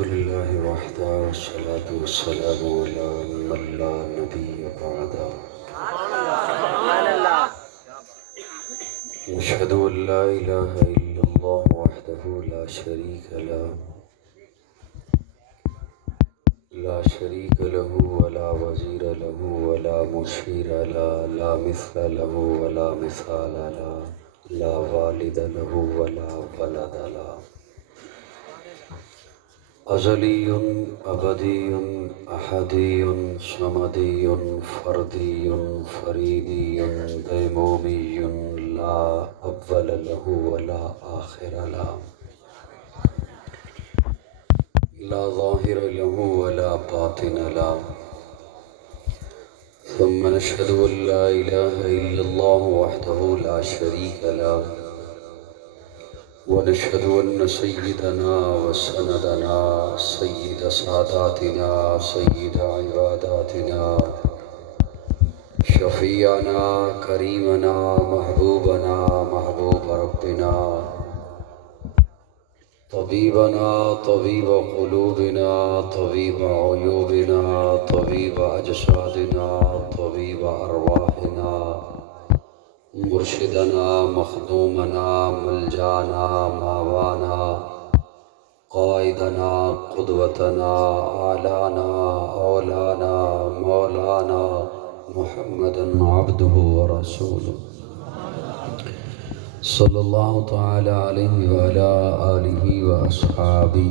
لله وحده والصلاة والسلام على من لا نبي بعده نشهد أن لا إله إلا الله وحده لا شريك له ولا وزير له ولا مشير له لا مثل له ولا مثال له لا والد له ولا ولد له أزلي أبدي أحدي صمدي فردي فريدي ديمومي لا أول له ولا آخر له لا ظاهر له ولا باطن له ثم نشهد أن لا إله إلا الله وحده لا شريك له ونشهد أن سيدنا وسندنا سيد ساداتنا سيد عباداتنا شفيعنا كريمنا محبوبنا محبوب ربنا طبيبنا طبيب قلوبنا طبيب عيوبنا طبيب أجسادنا طبيب أرواحنا مرشدنا مخدومنا ملجانا ماوانا قائدنا قدوتنا آلانا اولانا مولانا محمدا عبده ورسوله صلی اللہ تعالی علیہ وعلى آلہ وأصحابہ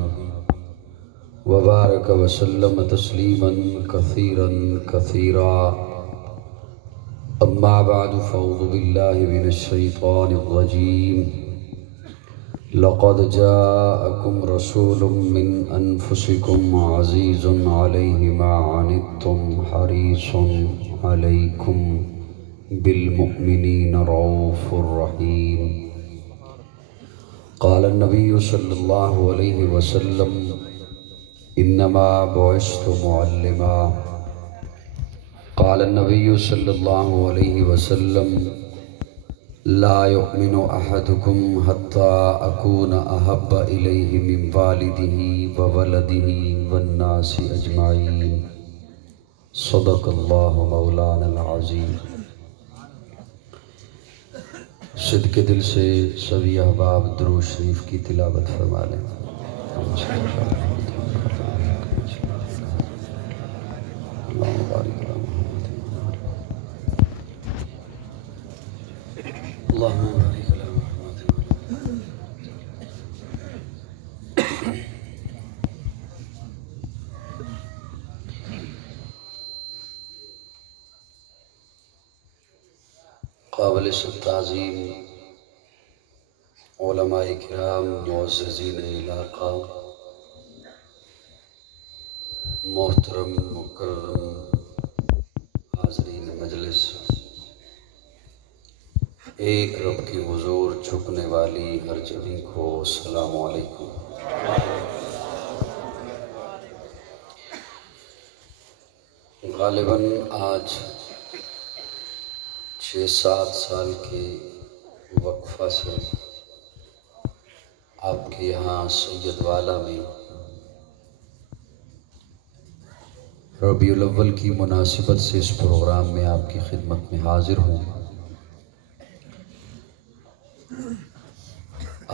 وبارک وسلم تسلیما کثیرا کثیرا اما بعد فاعوذ باللہ من الشیطان الرجیم لقد جاءکم رسول من انفسکم عزیز علیہ ما عنتم حریص علیکم بالمؤمنین رؤوف رحیم قال النبی صلی اللہ علیہ وسلم انما بعثت معلما قال النبی صلی اللہ علیہ وسلم لا يؤمن احدكم حتى اكون احب الیہ من والدہ وولدہ والناس اجمعین صدق اللہ مولانا العظیم۔ صدق دل سے سبھی احباب درود شریف کی تلاوت فرما لیں۔ اللہم بارک علی محمد اللہم بارک علی محمد۔ قابل تعظیم علماء کرام معززین علاقہ محترم مکرم حاضرین مجلس، ایک رب کی حضور جھکنے والی ہر جبیں کو السلام علیکم۔ غالباً آج 6-7 سال کے وقفہ سے آپ کے یہاں سید والا میں ربیع الاول کی مناسبت سے اس پروگرام میں آپ کی خدمت میں حاضر ہوں۔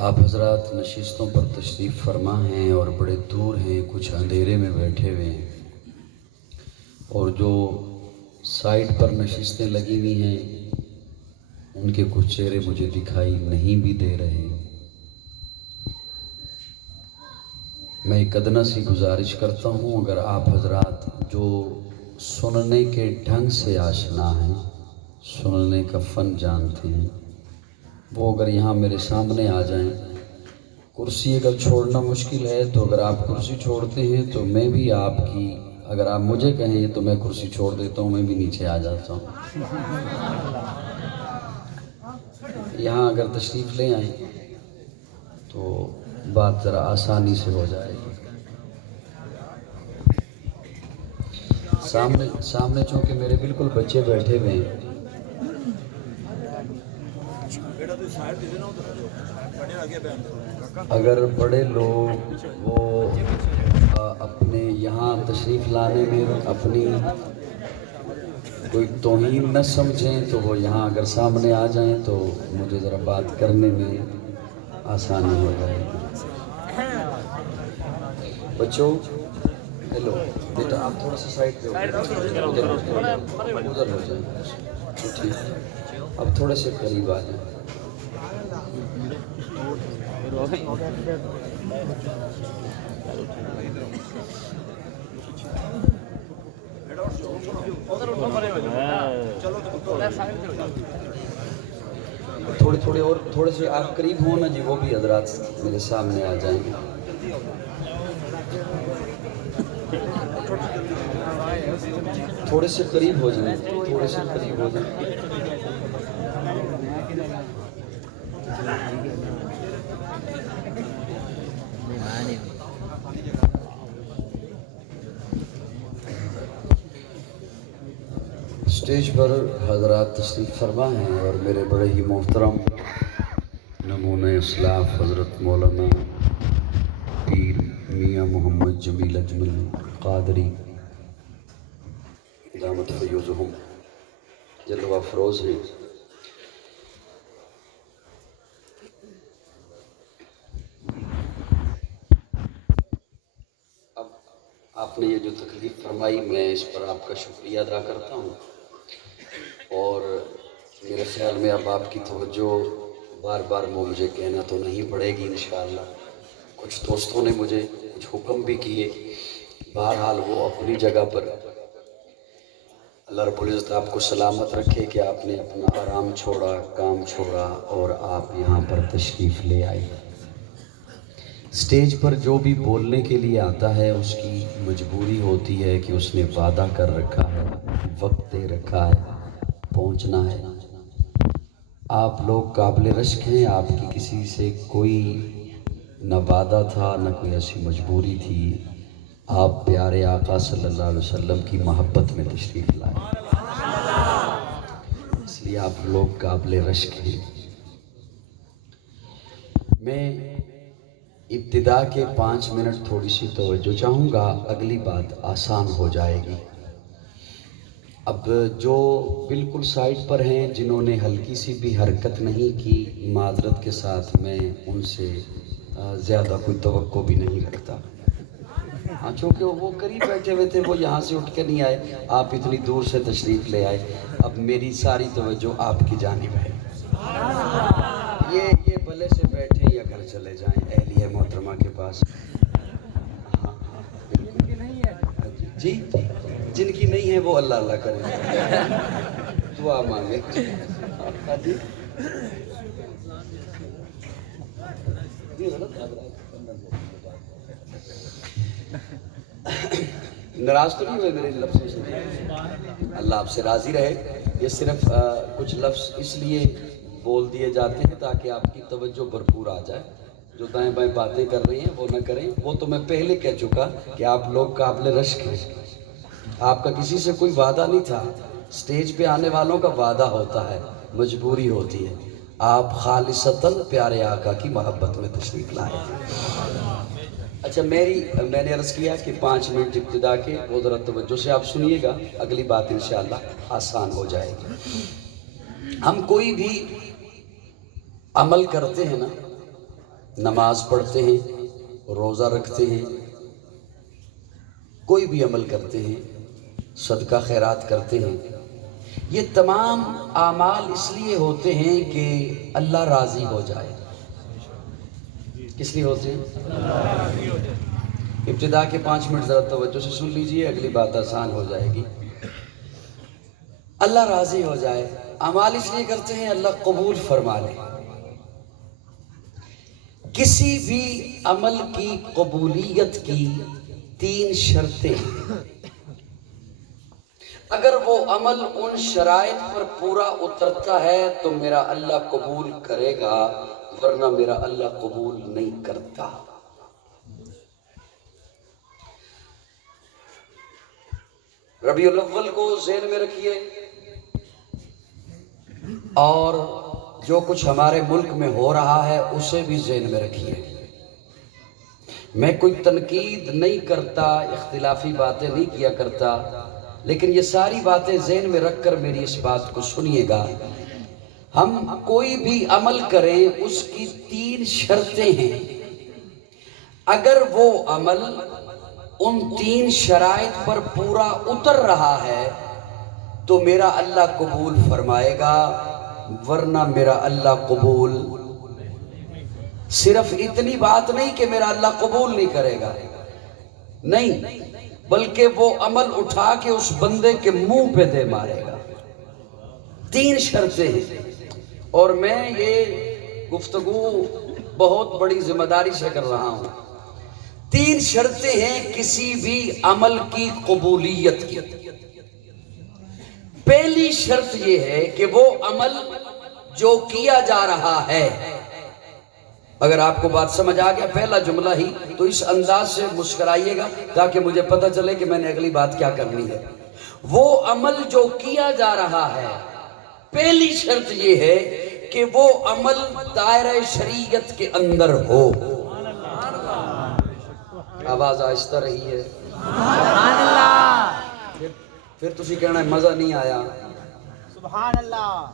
آپ حضرات نشستوں پر تشریف فرما ہیں اور بڑے دور ہیں، کچھ اندھیرے میں بیٹھے ہوئے ہیں، اور جو سائٹ پر نشستیں لگی ہوئی ہیں ان کے کچھ چہرے مجھے دکھائی نہیں بھی دے رہے۔ میں ایک ادنا سی گزارش کرتا ہوں، اگر آپ حضرات جو سننے کے ڈھنگ سے آشنا ہیں، سننے کا فن جانتے ہیں، وہ اگر یہاں میرے سامنے آ جائیں۔ کرسی اگر چھوڑنا مشکل ہے تو اگر آپ کرسی چھوڑتے ہیں تو میں بھی آپ کی، اگر آپ مجھے کہیں تو میں کرسی چھوڑ دیتا ہوں، میں بھی نیچے آ جاتا ہوں۔ یہاں اگر تشریف لے آئیں تو بات ذرا آسانی سے ہو جائے گی۔ سامنے چونکہ میرے بالکل بچے بیٹھے ہوئے ہیں، اگر بڑے لوگ وہ اپنے یہاں تشریف لانے میں اپنی کوئی توہین نہ سمجھیں تو وہ یہاں اگر سامنے آ جائیں تو مجھے ذرا بات کرنے میں آسانی ہو جائے گی۔ بچوں ہیلو بیٹا آپ تھوڑا سا سائڈ پہ ادھر ہو جائیں ٹھیک، اب تھوڑے سے قریب آ جائیں۔ تھوڑے اور تھوڑے سے آپ قریب ہوں نا جی، وہ بھی حضرات میرے سامنے آ جائیں گے۔ تھوڑے سے قریب ہو جائیں، تھوڑے سے قریب ہو جائیں۔ اسٹیج پر حضرات تشریف فرما ہیں اور میرے بڑے ہی محترم نمونۂ اسلاف حضرت مولانا پیر میاں محمد جمیل اجمل قادری دامت فیوزہم جلوہ افروز ہیں۔ اب آپ نے یہ جو تکلیف فرمائی میں اس پر آپ کا شکریہ ادا کرتا ہوں، اور میرے خیال میں اب آپ کی توجہ بار بار مجھے کہنا تو نہیں پڑے گی انشاءاللہ۔ کچھ دوستوں نے مجھے کچھ حکم بھی کیے، بہرحال وہ اپنی جگہ پر، اللہ رب العزت آپ کو سلامت رکھے کہ آپ نے اپنا آرام چھوڑا، کام چھوڑا اور آپ یہاں پر تشریف لے آئے۔ سٹیج پر جو بھی بولنے کے لیے آتا ہے اس کی مجبوری ہوتی ہے کہ اس نے وعدہ کر رکھا ہے، وقت دے رکھا ہے، پہنچنا ہے۔ آپ لوگ قابل رشک ہیں، آپ کی کسی سے کوئی نہ وعدہ تھا نہ کوئی ایسی مجبوری تھی، آپ پیارے آقا صلی اللہ علیہ وسلم کی محبت میں تشریف لائے، اس لیے آپ لوگ قابل رشک ہیں۔ میں ابتدا کے 5 منٹ تھوڑی سی توجہ چاہوں گا، اگلی بات آسان ہو جائے گی۔ اب جو بالکل سائٹ پر ہیں، جنہوں نے ہلکی سی بھی حرکت نہیں کی، معذرت کے ساتھ میں ان سے زیادہ کوئی توقع بھی نہیں رکھتا۔ ہاں چونکہ وہ قریب بیٹھے ہوئے تھے، وہ یہاں سے اٹھ کے نہیں آئے، آپ اتنی دور سے تشریف لے آئے، اب میری ساری توجہ آپ کی جانب ہے۔ یہ بھلے سے بیٹھیں یا گھر چلے جائیں اہلیہ محترمہ کے پاس۔ جی جن کی نہیں ہے وہ اللہ اللہ کرے، دعا مانگے۔ ناراض تو نہیں ہوئے میرے لفظوں سے؟ اللہ آپ سے راضی رہے۔ یہ صرف کچھ لفظ اس لیے بول دیے جاتے ہیں تاکہ آپ کی توجہ بھرپور آ جائے۔ جو دائیں بائیں باتیں کر رہی ہیں وہ نہ کریں، وہ تو میں پہلے کہہ چکا کہ آپ لوگ قابل رشک ہیں، آپ کا کسی سے کوئی وعدہ نہیں تھا۔ سٹیج پہ آنے والوں کا وعدہ ہوتا ہے، مجبوری ہوتی ہے، آپ خالصتاً پیارے آقا کی محبت میں تشریف لائے۔ اچھا میں نے عرض کیا کہ 5 منٹ ابتدا کے، وہ ذرا توجہ سے آپ سنیے گا، اگلی بات انشاءاللہ آسان ہو جائے گی۔ ہم کوئی بھی عمل کرتے ہیں نا، نماز پڑھتے ہیں، روزہ رکھتے ہیں، کوئی بھی عمل کرتے ہیں، صدقہ خیرات کرتے ہیں، یہ تمام اعمال اس لیے ہوتے ہیں کہ اللہ راضی ہو جائے۔ کس لیے ہوتے ہیں؟ ابتدا کے 5 منٹ ذرا توجہ سے سن لیجئے، اگلی بات آسان ہو جائے گی۔ اللہ راضی ہو جائے، اعمال اس لیے کرتے ہیں اللہ قبول فرما لے۔ کسی بھی عمل کی قبولیت کی 3 شرطیں، اگر وہ عمل ان شرائط پر پورا اترتا ہے تو میرا اللہ قبول کرے گا، ورنہ میرا اللہ قبول نہیں کرتا۔ ربیع الاول کو ذہن میں رکھیے، اور جو کچھ ہمارے ملک میں ہو رہا ہے اسے بھی ذہن میں رکھیے. میں کوئی تنقید نہیں کرتا، اختلافی باتیں نہیں کیا کرتا، لیکن یہ ساری باتیں ذہن میں رکھ کر میری اس بات کو سنیے گا. ہم کوئی بھی عمل کریں اس کی 3 شرطیں ہیں. اگر وہ عمل ان 3 شرائط پر پورا اتر رہا ہے تو میرا اللہ قبول فرمائے گا، ورنہ میرا اللہ قبول. صرف اتنی بات نہیں کہ میرا اللہ قبول نہیں کرے گا، نہیں، بلکہ وہ عمل اٹھا کے اس بندے کے منہ پہ دے مارے گا. 3 شرطیں ہیں، اور میں یہ گفتگو بہت بڑی ذمہ داری سے کر رہا ہوں. 3 شرطیں ہیں کسی بھی عمل کی قبولیت کی. پہلی شرط یہ ہے کہ وہ عمل جو کیا جا رہا ہے، اگر آپ کو بات سمجھ آ گیا پہلا جملہ ہی، تو اس انداز سے مسکرائیے گا تاکہ مجھے پتہ چلے کہ میں نے اگلی بات کیا کرنی ہے. وہ عمل جو کیا جا رہا ہے، پہلی شرط یہ ہے کہ وہ عمل دائرہ شریعت کے اندر ہو. آواز آہستہ رہی ہے. سبحان اللہ. پھر تسی کہنا ہے مزہ نہیں آیا. سبحان اللہ.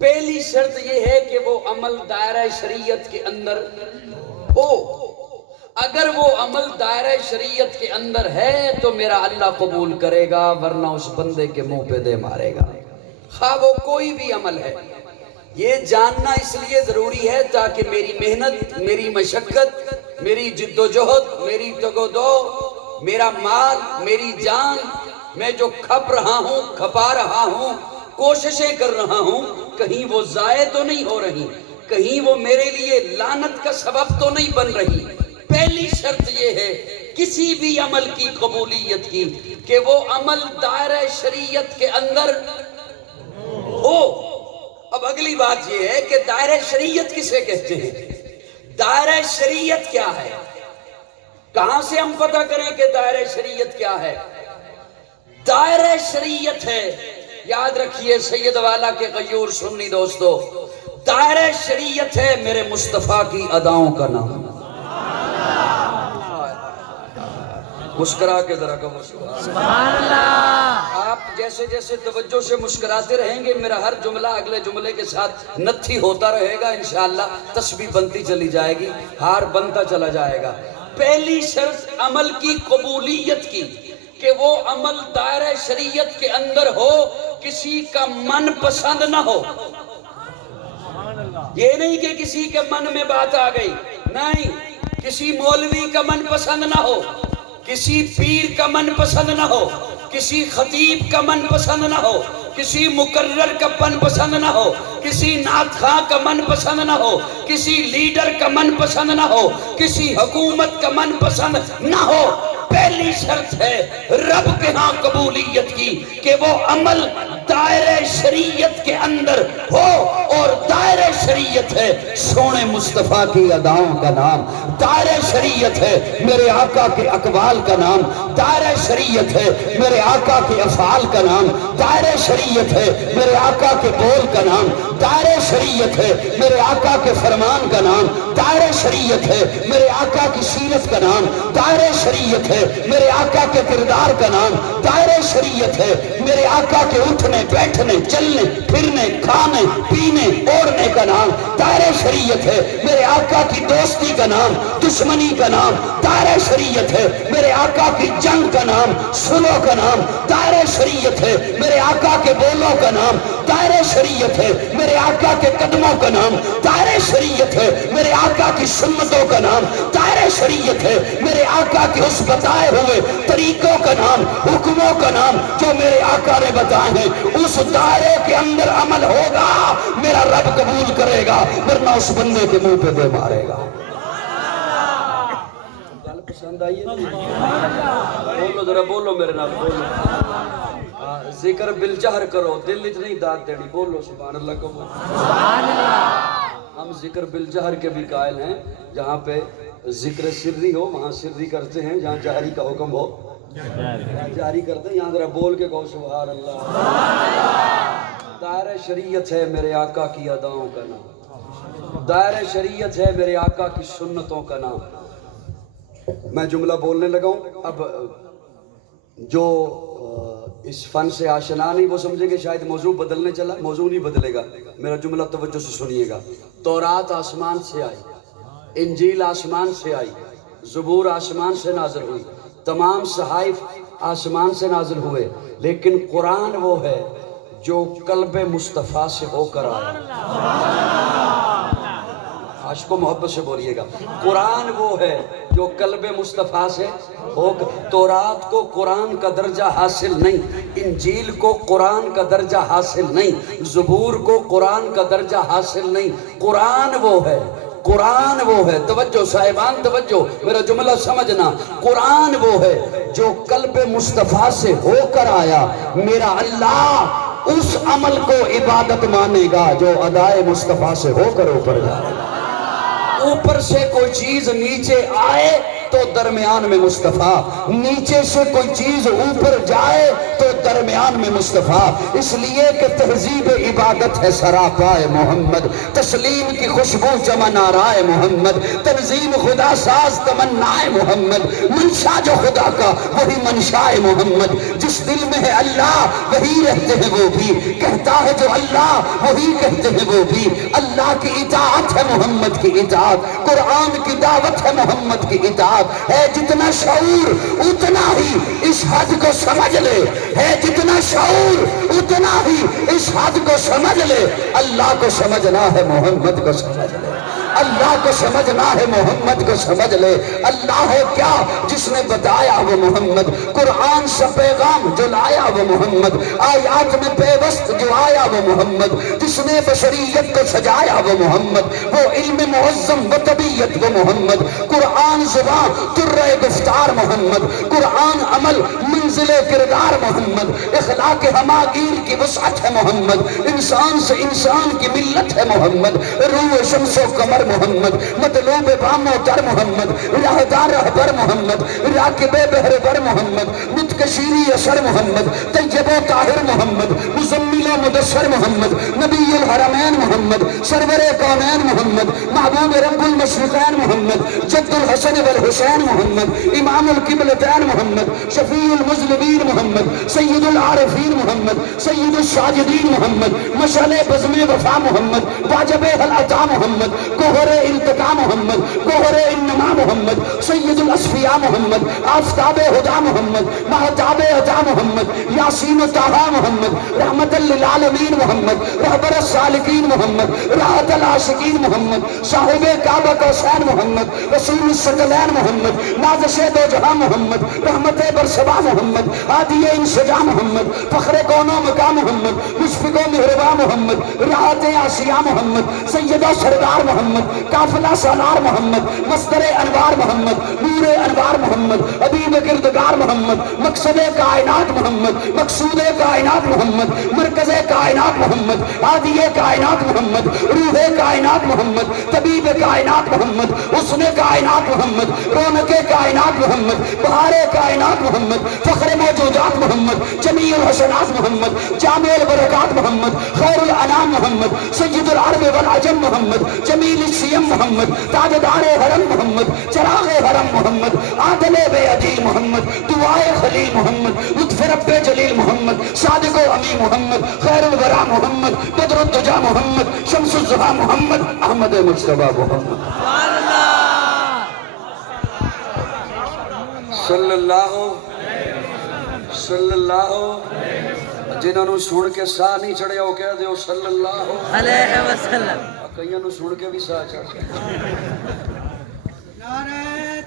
پہلی شرط یہ ہے کہ وہ عمل دائرہ شریعت کے اندر ہو. اگر وہ عمل دائرہ شریعت کے اندر ہے تو میرا اللہ قبول کرے گا، ورنہ اس بندے کے منہ پہ دے مارے گا. خواہ وہ کوئی بھی عمل ہے. یہ جاننا اس لیے ضروری ہے تاکہ میری محنت، میری مشقت، میری جد و جہد، میری تگ و دو، میرا مال، میری جان، میں جو کھپ رہا ہوں، کھپا رہا ہوں، کوششیں کر رہا ہوں، کہیں وہ ضائع تو نہیں ہو رہی، کہیں وہ میرے لیے لعنت کا سبب تو نہیں بن رہی. پہلی شرط یہ ہے کسی بھی عمل کی قبولیت کی کہ وہ عمل دائرہ شریعت کے اندر ہو. اب اگلی بات یہ ہے کہ دائرہ شریعت کسے کہتے ہیں؟ دائرہ شریعت کیا ہے؟ کہاں سے ہم پتہ کریں کہ دائرہ شریعت کیا ہے؟ دائرہ شریعت ہے، یاد رکھیے سید والا کے غیور سنی دوستو، دائرہ شریعت ہے میرے مصطفیٰ کی اداؤں کا نام. مسکرا کے ذرا کہو سبحان اللہ. آپ جیسے جیسے توجہ سے مسکراتے رہیں گے میرا ہر جملہ اگلے جملے کے ساتھ نتھی ہوتا رہے گا، انشاءاللہ تسبیح بنتی چلی جائے گی، ہار بنتا چلا جائے گا. پہلی شرط عمل کی قبولیت کی کہ وہ عمل دائرہ شریعت کے اندر ہو، کسی کا من پسند نہ ہو. یہ نہیں کہ کسی کے من میں بات آ گئی، نہیں، کسی مولوی کا من پسند نہ ہو، کسی پیر کا من پسند نہ ہو، کسی خطیب کا من پسند نہ ہو، کسی مقرر کا من پسند نہ ہو، کسی نعت خواں کا من پسند نہ ہو، کسی لیڈر کا من پسند نہ ہو، کسی حکومت کا من پسند نہ ہو. پہلی شرط ہے رب کے ہاں قبولیت کی کہ وہ عمل دائرہ شریعت کے اندر ہو، اور دائرہ شریعت ہے سونے مصطفیٰ کی اداؤں کا نام، دائرہ شریعت ہے میرے آقا کے اقوال کا نام، دائرہ شریعت ہے میرے آقا کے افعال کا نام، دائرہ شریعت ہے میرے آقا کے بول کا نام، دائرہ شریعت ہے میرے آقا کے فرمان کا نام، دائرہ شریعت ہے میرے آقا کی سیرت کا نام، دائرہ شریعت ہے میرے آقا کے کردار کا نام، دائرہ شریعت ہے میرے آقا کے اٹھنے، بیٹھنے، چلنے، پھرنے، کھانے، پینے، اوڑھنے کا نام، دائرہ شریعت ہے میرے آقا کی دوستی کا نام، دشمنی کا نام، دائرہ شریعت ہے میرے آقا کی جنگ کا نام، صلح کا نام، دائرہ شریعت ہے میرے آقا کے بولوں کا نام، دائرہ شریعت ہے میرے آقا کے قدموں کا نام، دائرہ شریعت ہے میرے آقا کی سنتوں کا نام، دائرہ شریعت ہے میرے آقا کے اس بتائے ہوئے طریقوں کا نام، حکموں کا نام جو میرے آقا نے بتائے ہیں. اس دائرے کے اندر عمل ہوگا میرا رب قبول کرے گا، ورنہ اس بندے کے منہ پہ دے مارے گا. گل پسند آئی ہے؟ بولو ذرا، بولو میرے نام، بولو. ذکر بالجہر کرو، دل اچ نہیں داد دینی. بولو سبحان اللہ کو. سبحان اللہ. ہم ذکر بالجہر کے بھی قائل ہیں، جہاں پہ ذکر سری ہو وہاں سری کرتے ہیں، جہاں جہری کا حکم ہو جاری کرتے ہیں. یہاں ذرا بول کے کہو سبحان اللہ. دائرہ شریعت ہے میرے آقا کی اداؤں کا نام، دائر شریعت ہے میرے آقا کی سنتوں کا نام۔ میں جملہ بولنے لگا ہوں، اب جو اس فن سے آشنا نہیں وہ سمجھیں گے شاید موضوع بدلنے چلا، موضوع نہیں بدلے گا، میرا جملہ توجہ سے سنیے گا۔ تورات آسمان سے آئی، انجیل آسمان سے آئی، زبور آسمان سے نازل ہوئی، تمام صحائف آسمان سے نازل ہوئے، لیکن قرآن وہ ہے جو قلب مصطفیٰ سے ہو کر آیا۔ عاشق و محبت سے بولیے گا، قرآن وہ ہے جو قلب مصطفیٰ سے ہو کر۔ تورات کو قرآن کا درجہ حاصل نہیں، انجیل کو قرآن کا درجہ حاصل نہیں، زبور کو قرآن کا درجہ حاصل نہیں، قرآن وہ ہے، قرآن وہ ہے، توجہ صاحبان توجہ، میرا جملہ سمجھنا، قرآن وہ ہے جو قلب مصطفیٰ سے ہو کر آیا۔ میرا اللہ اس عمل کو عبادت مانے گا جو ادائے مصطفیٰ سے ہو کر اوپر جائے۔ اوپر سے کوئی چیز نیچے آئے تو درمیان میں مصطفیٰ، نیچے سے کوئی چیز اوپر جائے تو درمیان میں مصطفیٰ، اس لیے کہ تہذیب عبادت ہے سراپائے محمد، تسلیم کی خوشبو چمن آرائے محمد، تنظیم خدا ساز تمنائے محمد، منشا جو خدا کا وہی منشائے محمد، جس دل میں ہے اللہ وہی رہتے ہیں وہ بھی، کہتا ہے جو اللہ وہی کہتے ہیں وہ بھی، اللہ کی اطاعت ہے محمد کی اطاعت، قرآن کی دعوت ہے محمد کی اطاعت، ہے جتنا شعور اتنا ہی اس حد کو سمجھ لے، ہے جتنا شعور اتنا ہی اس حد کو سمجھ لے، اللہ کو سمجھنا ہے محمد کو سمجھ لے، اللہ کو سمجھنا ہے محمد کو سمجھ لے۔ اللہ ہے کیا جس نے بتایا وہ محمد، قرآن سے پیغام جو لایا وہ محمد، آیات میں پیوست جو آیا وہ محمد، جس نے بشریت کو سجایا وہ محمد، وہ علم معظم و طبیعت وہ محمد، قرآن زبان ترہ گفتار محمد، قرآن عمل منزل کردار محمد، اخلاق ہماگیر کی وسعت ہے محمد، انسان سے انسان کی ملت ہے محمد، روح شمس و قمر محمد، مطلوب بام و تر محمد، راہدار رہبر محمد، راکب بحر بر محمد، نطق شیری اثر محمد، طیب و طاہر محمد، مزمل و مدثر محمد، نبی الحرمین محمد، سرور کونین محمد، محبوب رب المشرقین محمد، جد الحسن والحسین محمد، امام القبلتین محمد، شفیع المذنبین محمد، سید العارفین محمد، سید الساجدین محمد، مشعل بزم وفا محمد، واجب العطا محمد، گوہر التقا محمد، گوہر انما محمد، سید الاصفیاء محمد، آفتاب ہدا محمد، مہتاب عطا محمد، یاسین و طہا محمد، رحمت للعالمین محمد، رہبر السالکین محمد، راحت العاشقین محمد، صاحب کعبہ کوثین محمد، رسول الثقلین محمد، نازش دو جہاں محمد، رحمت برسبا محمد، ہادی انسجا محمد، فخر کون و مقام محمد، مشفق و مہربا محمد، راحت آسیہ محمد، سید و سردار محمد، قافلہ سالار محمد، مصدر انوار محمد، نور انوار محمد، حبیب کردگار محمد، مقصد کائنات محمد، مقصود کائنات محمد، مرکز کائنات محمد، ہادی کائنات محمد، روح کائنات محمد، طبیب کائنات محمد، حسن کائنات محمد، رونق کائنات محمد، بہار کائنات محمد، فخر موجودات محمد، جمیع الحسنات محمد، جامع البرکات محمد، خیر الانام محمد، سید العرب والعجم محمد، جمیل السیم محمد، تاجدار حرم محمد، چراغ حرم محمد، عادل بے عدیل محمد، دعائے خلیل محمد، لطف رب جلیل محمد، صادق و امی محمد، خیر الورا محمد، بدر الدجا محمد، شمس الزہا محمد، احمد مجتبی محمد صلی اللہ، جنہوں نے سن کے ساہ نہیں چڑھے وہ کہہ دیو صلی اللہ علیہ وسلم۔ کئیوں نے سن کے بھی ساہ چڑھ گئے۔ نعرہ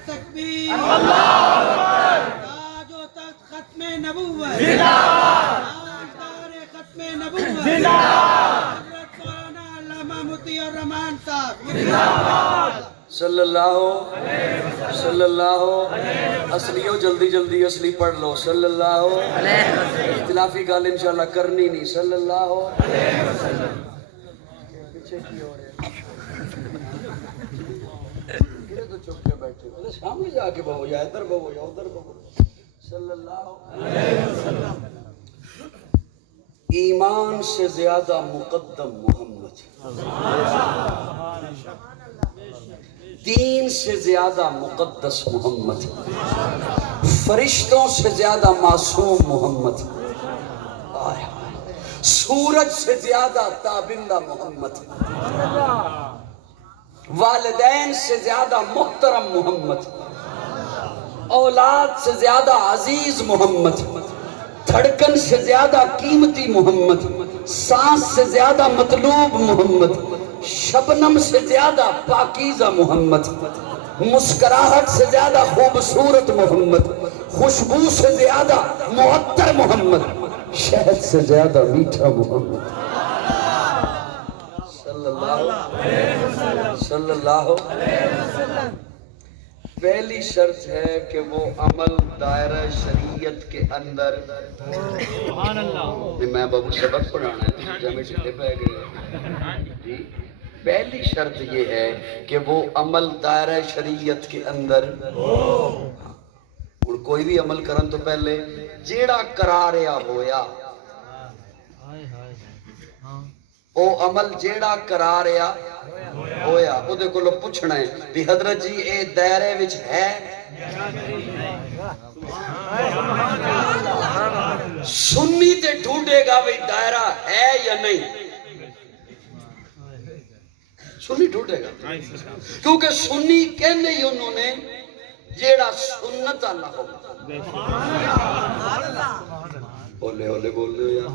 تکبیر، اللہ اکبر، تاج و تخت ختم نبوت، زندہ باد، تاجدار ختم نبوت، زندہ باد، حضرت مولانا علامہ مطیع الرحمان صاحب، زندہ باد، صلی اللہ اصلی ہو، جلدی جلدی اصلی پڑھ لو، صلی اللہ علیہ وسلم۔ اختلافی گال انشاءاللہ کرنی نہیں، صلی اللہ علیہ وسلم۔ پیچھے کی ہو رہے ہیں تو چپ کے بیٹھے ہو، سامنے جا کے بہو یا ادھر بہو یا ادھر بہو، صلی اللہ علیہ وسلم۔ ایمان سے زیادہ مقدم محمد، دین سے زیادہ مقدس محمد، فرشتوں سے زیادہ معصوم محمد، سورج سے زیادہ تابندہ محمد، والدین سے زیادہ محترم محمد، اولاد سے زیادہ عزیز محمد، دھڑکن سے زیادہ قیمتی محمد، سانس سے زیادہ مطلوب محمد، شبنم سے زیادہ پاکیزہ محمد، مسکراہٹ سے زیادہ خوبصورت محمد، خوشبو سے زیادہ معطر محمد، شہد سے زیادہ میٹھا محمد صلی اللہ علیہ وسلم۔ پہلی شرط ہے کہ وہ عمل دائرہ شریعت کے اندر، میں بابو سبق پڑھانا ہے جامع ٹھلے پہ گئے، پہلی شرط یہ ہے کہ وہ عمل دائرہ شریعت کے اندر، اور کوئی بھی عمل کرن تو پہلے جیڑا کراریا ہویا، او عمل جیڑا کراریا ہویا، او دے کو لو پوچھنا ہے بھی حضرت جی اے دائرے وچ ہے، سنی تے ڈھونڈے گا بھی دائرہ ہے یا نہیں، سنی ڈھونڈے گا، کیونکہ سنی کہنے ہی انہوں نے جیڑا سنت اللہ ہو، بولے بولے بولے یار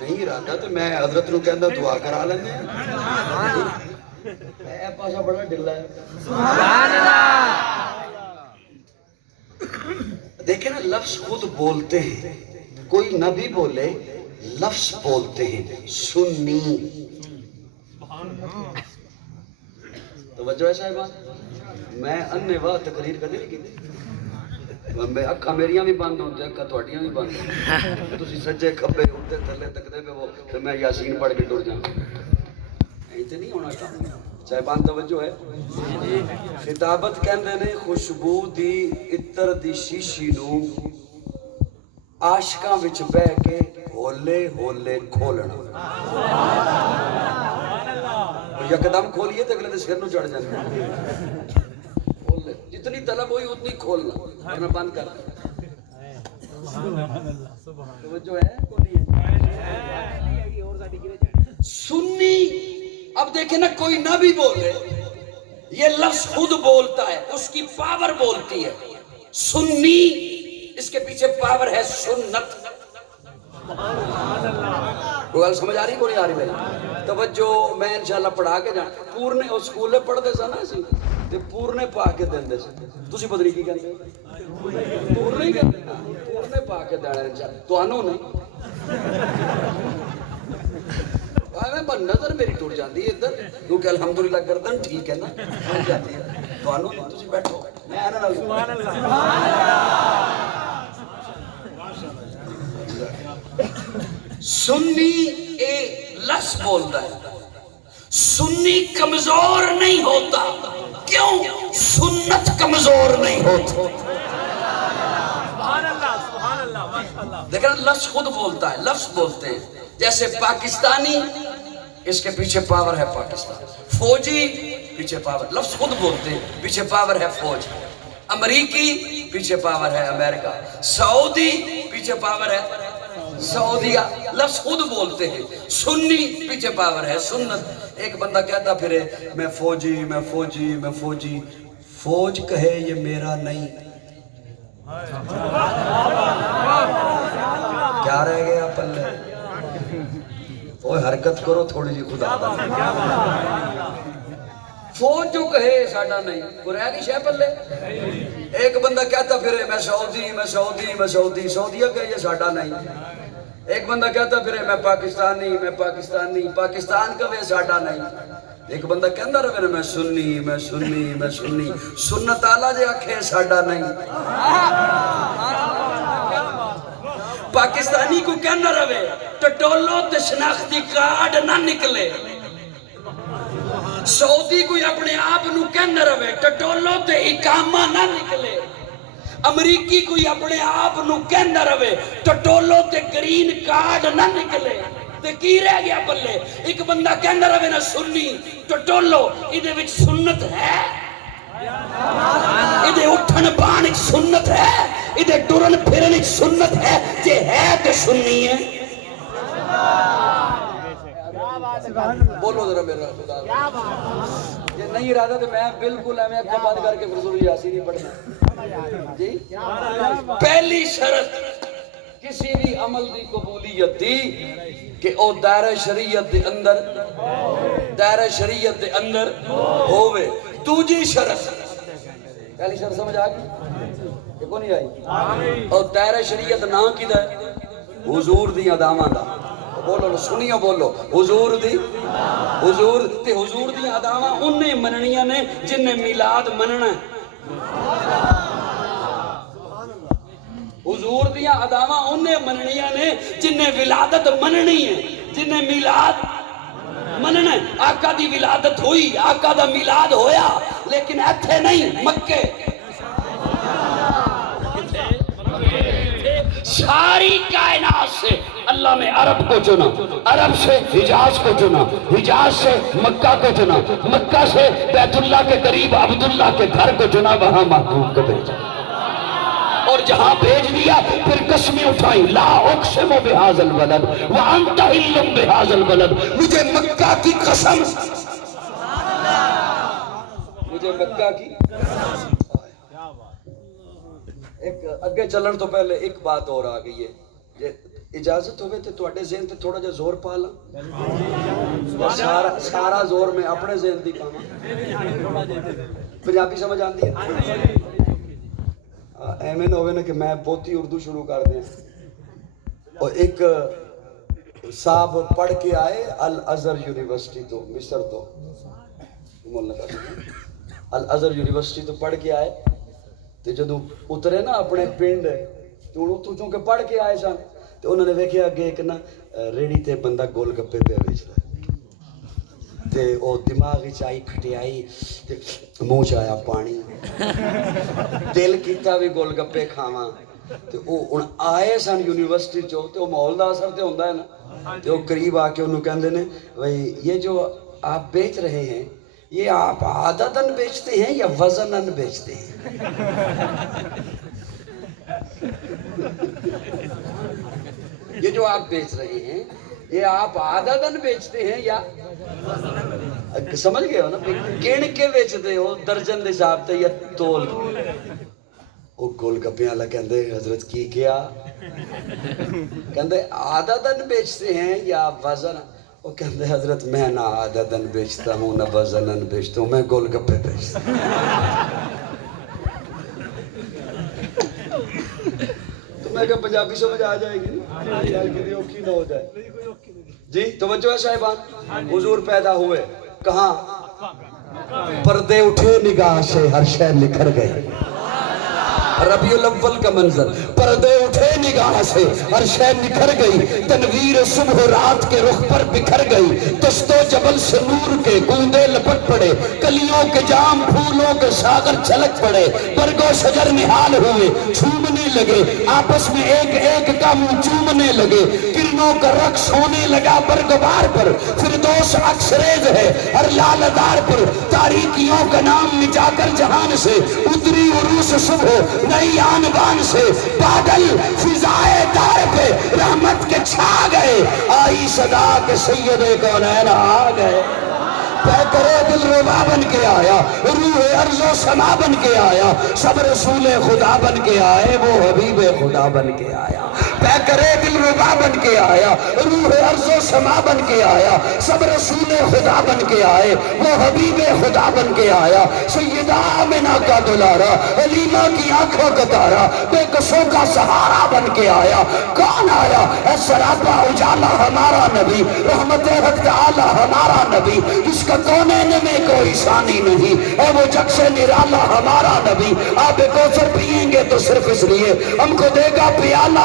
نہیں رہتا تو میں حضرت نو کہندہ دعا کرا لینے اے پاسا بڑا ڈلا ہے۔ دیکھیں نا لفظ خود بولتے ہیں، کوئی نہ بھی بولے لفظ بولتے ہیں، سنی، توجہ ہے صاحبہ، میں اننے واہ تقریر کدے نہیں کی، اکھا میریاں بھی بند ہوتے ہیں، اکھا توڑیاں بھی بند ہوتے ہیں، تو سجے کھبے ہوتے تھلے تک دے پہ وہ پھر میں یاسین پڑھ کے ٹر جاؤں، ایسے نہیں ہونا چاہتا، چاہے بان توجہ ہے۔ خطابت کہندے نے خوشبو دی عطر دی شیشی نو عاشقاں وچ بہ کے ہولے ہولے کھولنا، یکدم کھولیے تو اگلے دے سر نو چڑھ جانے، جتنی طلب ہوئی اتنی کھولنا، ورنہ بند کر توجہ ہے۔ سنی، اب دیکھیں نا کوئی نہ بھی بولے، یہ لفظ خود بولتا ہے، اس کی پاور بولتی ہے، سنی اس کے پیچھے پاور ہے سنت۔ گل سمجھ آ رہی کو نہیں آ رہی میری؟ توجہ، میں انشاءاللہ پڑھا کے جانا، پورنے اس سکولے پڑھ دے سا نا اسی تے پورنے پا کے دین دے سا، تسی بدری کی کہندے پورنے ہی کہندے، پورنے پا کے دینا انشاءاللہ، تو آنو نہیں میں نظر میری ٹوٹ جاندی ہے ادھر، کیونکہ الحمدللہ گردن ٹھیک ہے نا، ٹوٹ جاتی ہے، تو آنو نہیں، تسی بیٹھو، میں آنا نہ سبحان اللہ۔ سنی اے لفظ بولتا ہے، سنی کمزور نہیں ہوتا، کیوں؟ سنت کمزور نہیں ہوتا۔ لیکن لفظ خود بولتا ہے، لفظ بولتے ہیں، جیسے پاکستانی، اس کے پیچھے پاور ہے پاکستان، فوجی پیچھے پاور، لفظ خود بولتے ہیں، پیچھے پاور ہے فوج، امریکی پیچھے پاور ہے امریکہ، سعودی پیچھے پاور ہے سعودیہ، لفظ خود بولتے ہیں، سنی پیچھے پاور ہے سنت۔ ایک بندہ کہتا پھرے میں فوجی میں فوجی میں فوجی، فوج کہے یہ میرا نہیں، کیا رہ گیا پلے؟ اوہ حرکت کرو تھوڑی جی خدا دا، فوج جو کہے ساڑھا نہیں، کو رہ گئی شہ پلے؟ ایک بندہ کہتا پھرے میں سعودی میں سعودی میں سعودی، سعودیہ کہے یہ ساڑھا نہیں، ایک بندہ کہتا پھرے میں پاکستانی میں پاکستانی، پاکستان کا وہ ساڑھا نہیں، ایک بندہ کہندہ رہے میں سنی میں سنی میں سنی، سنت آلہ جے آکھے ساڑھا نہیں، پاکستانی کو کہندہ رہے ٹٹولو تے شناختی کارڈ نہ نکلے، سعودی کوئی اپنے آپ نو کہندہ رہے ٹٹولو تے اقامہ نہ نکلے، امریکی کوئی اپنے آپ نو کہندا رہے ٹٹولو تے گرین کارڈ نہ نکلے تے کی رہ گیا بلے. ایک بندہ کہندا رہے نا سنی ٹٹولو ادے وچ سنت ہے, ادے اٹھن بان وچ سنت ہے, ادے ٹرن پھرن وچ سنت ہے, جے ہے تے سنی ہے. بولو ذرا میرا خدا یہ نہیں ارادہ تو میں بالکل ایویں اکھاں بند کر کے سورۃ یاسین نہیں پڑھنا جی. پہلی شرط کسی بھی عمل دی قبولیت دی کہ او دائرہ شریعت دے اندر ہووے. دوجی شرط پہلی شرط سمجھ آ گئی کہ کو نہیں آئی؟ اور دائرہ شریعت نا کیدا ہے؟ حضور دی اداواں دا. بولو سنیو بولو حضور دی اداواں انہیں مننیاں نے جن نے میلاد مننا ہے. حضور دیاں اداواں انہیں مننیاں نے جن نے ولادت مننی ہے, جن نے میلاد مننا ہے. آقا دی ولادت ہوئی, آقا دا میلاد ہویا, لیکن ایتھے نہیں مکے. ساری کائنات سے اللہ نے عرب کو چنا, عرب سے حجاز کو چنا, حجاز سے مکہ کو چنا, مکہ سے بیت اللہ کے قریب عبداللہ کے گھر کو چنا, وہاں محبوب کو بھیجا. اور جہاں بھیج دیا پھر قسمیں اٹھائی, لا اقسم بہذا البلد وانت حل بہذا البلد. مجھے مکہ کی قسم, مجھے مکہ کی. ایک اگے چلن تو پہلے ایک بات اور آ گئی ہے, جے اجازت ہوئے تو تواڈے ذہن تے تھوڑا جا زور پا لاں. سارا زور میں اپنے ذہن دی پاواں. پنجابی سمجھ آندی ہے؟ ایویں نہ ہوئے نا کہ میں بہتی اردو شروع کر دیں. اور ایک صاحب پڑھ کے آئے الازہر یونیورسٹی تو, مصر تو, الازہر یونیورسٹی تو پڑھ کے آئے. تو جدو اترے نا اپنے پنڈ تو چونکہ پڑھ کے آئے سن تو انہوں نے ویکھیا اگے ایک نا ریڑی تے بندہ گول گپے پہ بیچ رہا تے او دماغ وچ آئی کھٹیائی تے منہ چ آیا پانی, دل کیتا بھی گول گپے کھاواں. تے او ہن آئے سن یونیورسٹی چوں تے او ماحول دا اثر تے ہوندا ہے نا. تے او قریب آ کے انہوں کہندے نے بھئی یہ جو آپ بیچ رہے ہیں یہ آپ عادتاً بیچتے ہیں یا وزناً بیچتے ہیں؟ یہ جو آپ بیچ رہے ہیں یہ آپ عادتاً بیچتے ہیں یا سمجھ گئے ہو نا, گن کے بیچتے ہو درجن دے حساب تے یا تول. وہ گول گپے والا کہندے حضرت کی کیا کہندے عادتاً بیچتے ہیں یا وزن؟ وہ کہندے حضرت میں نہ عادتاً بیچتا ہوں نہ وزناً بیچتا ہوں, میں گول گپے بیچتا ہوں. تو میں کہا پنجابی سمجھ آ جائے گی نا, یار کدی اوکھی نہ ہو جائے. جی توجہ ہے صاحبان. حضور پیدا ہوئے کہاں؟ پردے اٹھے نگاہ سے ہر شے نکھر گئی. ربیع الاول کا منظر, پردے اٹھے نگاہ سے ہر شے نکھر گئی, تنویر صبح رات کے رخ پر بکھر گئی, دست و جبل سے نور کے گوندے لپٹ پڑے, کلیوں کے جام پھولوں کے ساغر چھلک پڑے, برگ و شجر نہال ہوئے چھومنے لگے, آپس میں ایک ایک کا منہ چومنے لگے, کرنوں کا رقص ہونے لگا برگبار پر, فردوس عکس ریز ہے ہر لال دار پر, تاریکیوں کا نام مٹا کر جہان سے اتری عروس صبح نئی آن بان سے, بادل فضائے دار پہ رحمت کے چھا گئے, آئی صدا کے سید کونین آ گئے. کرے دل ربا بن کے آیا, روح ارض و سما بن کے آیا, سب رسول خدا بن کے آئے, وہ حبیب خدا بن کے آیا. کرے دل ربا بن کے آیا, روح ارض و سما بن کے آیا, سب رسول خدا بن کے آئے, وہ حبیب خدا بن کے آیا. سیدہ آمنہ کا دلارا, حلیمہ کی آنکھوں کا تارا, بے کسوں کا سہارا بن کے آیا. کون آیا؟ اے سراپا اجالا ہمارا نبی, رحمت حق تعالی ہمارا نبی, جس کا کونین میں کوئی ثانی نہیں, اے وہ جگ سے نرالا ہمارا نبی. آپ کوثر پئیں گے تو صرف اس لیے ہم کو دے گا پیالہ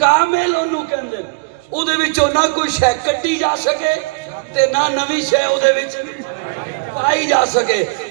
ਕਾਮਿਲ ਉਹਨੂੰ ਕਹਿੰਦੇ ਨੇ। ਉਹਦੇ ਵਿੱਚੋਂ ਨਾ ਕੋਈ ਸ਼ੈ ਕੱਢੀ ਜਾ ਸਕੇ ਤੇ ਨਾ ਨਵੀਂ ਸ਼ੈ ਉਹਦੇ ਵਿੱਚ ਪਾਈ ਜਾ ਸਕੇ।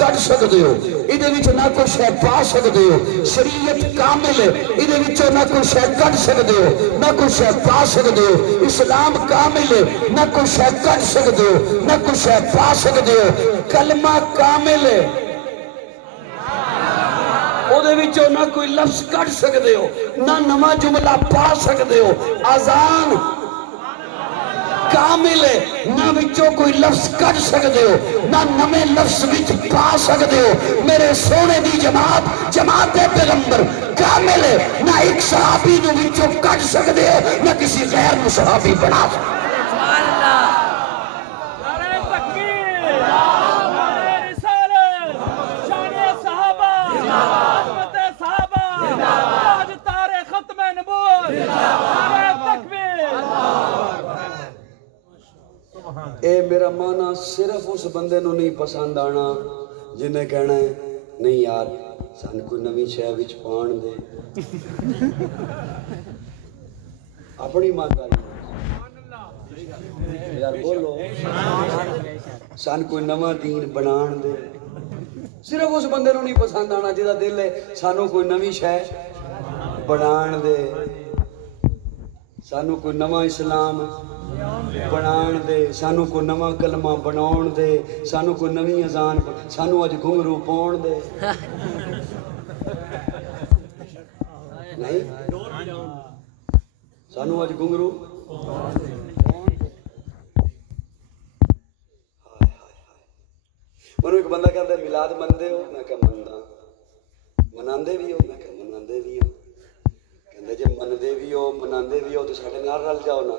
ਕੱਢ ਸਕਦੇ ਹੋ, ਇਹਦੇ ਵਿੱਚ ਨਾ ਕੋਈ ਸ਼ੈ ਪਾ ਸਕਦੇ ਹੋ। ਸ਼ਰੀਅਤ ਕਾਮਿਲ ਹੈ, ਇਹਦੇ ਵਿੱਚੋਂ ਨਾ ਕੋਈ ਸ਼ੈ ਕੱਢ ਸਕਦੇ ਹੋ ਨਾ ਕੋਈ ਸ਼ੈ ਪਾ ਸਕਦੇ ਹੋ। ਇਸਲਾਮ ਕਾਮਿਲ ਹੈ, ਨਾ ਕੋਈ ਸ਼ੈ ਕੱਢ ਸਕਦੇ ਹੋ ਨਾ ਕੋਈ ਸ਼ੈ ਪਾ ਸਕਦੇ ਹੋ। ਕਲਮਾ ਕਾਮਿਲ ਹੈ, ਉਹਦੇ ਵਿੱਚੋਂ ਨਾ ਕੋਈ ਲਫ਼ਜ਼ ਕੱਢ ਸਕਦੇ ਹੋ ਨਾ ਨਵਾਂ ਜੁਮਲਾ ਪਾ ਸਕਦੇ ਹੋ। ਅਜ਼ਾਨ ਕਾਮਿਲ ਹੈ, ਨਾ ਵਿੱਚੋਂ ਕੋਈ ਲਫ਼ਜ਼ ਕੱਢ ਸਕਦੇ ਹੋ ਨਾ ਨਵੇਂ ਲਫ਼ਜ਼ ਵਿੱਚ ਪਾ ਸਕਦੇ ਹੋ। ਮੇਰੇ ਸੋਹਣੇ ਦੀ ਜਮਾਤ ਜਮਾਤ ਪੈਗੰਬਰ ਕਾਮਿਲ ਹੈ, ਨਾ ਇੱਕ ਸਹਾਬੀ ਨੂੰ ਵਿੱਚੋਂ ਕੱਢ ਸਕਦੇ ਹੋ ਨਾ ਕਿਸੇ ਗੈਰ ਨੂੰ ਸਹਾਬੀ ਬਣਾ ਸਕਦੇ। ਇਹ ਮੇਰਾ ਮਾਨਾ ਸਿਰਫ ਉਸ ਬੰਦੇ ਨੂੰ ਨਹੀਂ ਪਸੰਦ ਆਣਾ ਜਿਹਨੇ ਕਹਿਣਾ ਹੈ ਨਹੀਂ ਯਾਰ ਸਾਨੂੰ ਕੋਈ ਨਵੀਂ ਸ਼ੈ ਵਿੱਚ ਪਾਉਣ ਦੇ। ਆਪਣੀ ਮਾਤਾ ਯਾਰ ਬੋਲੋ, ਸਾਨੂੰ ਕੋਈ ਨਵਾਂ ਦੀਨ ਬਣਾਉਣ ਦੇ। ਸਿਰਫ ਉਸ ਬੰਦੇ ਨੂੰ ਨਹੀਂ ਪਸੰਦ ਆਣਾ ਜਿਹਦਾ ਦਿਲ ਹੈ ਸਾਨੂੰ ਕੋਈ ਨਵੀਂ ਸ਼ੈ ਬਣਾਉਣ ਦੇ, ਸਾਨੂੰ ਕੋਈ ਨਵਾਂ ਇਸਲਾਮ ਬਣਾਉਣ ਦੇ, ਸਾਨੂੰ ਕੋਈ ਨਵਾਂ ਕਲਮਾ ਬਣਾਉਣ ਦੇ, ਸਾਨੂੰ ਕੋਈ ਨਵੀਂ ਅਜ਼ਾਨ, ਸਾਨੂੰ ਅੱਜ ਘੁੰਗਰੂ ਪਾਉਣ ਦੇ। ਨਹੀਂ ਸਾਨੂੰ ਅੱਜ ਘੁੰਗਰੂ ਮੈਨੂੰ ਇੱਕ ਬੰਦਾ ਕਹਿੰਦਾ ਮਿਲਾਦ ਮੰਨਦੇ ਹੋ? ਮੈਂ ਕਿਹਾ ਮੰਨਦਾ। ਮਨਾਉਂਦੇ ਵੀ ਹੋ? ਮੈਂ ਕਿਹਾ ਮਨਾਉਂਦੇ ਵੀ ਹੋ। ਕਹਿੰਦੇ ਜੇ ਮੰਨਦੇ ਵੀ ਹੋ ਮਨਾਉਂਦੇ ਵੀ ਹੋ ਤੇ ਸਾਡੇ ਨਾਲ ਰਲ ਜਾਓ ਨਾ।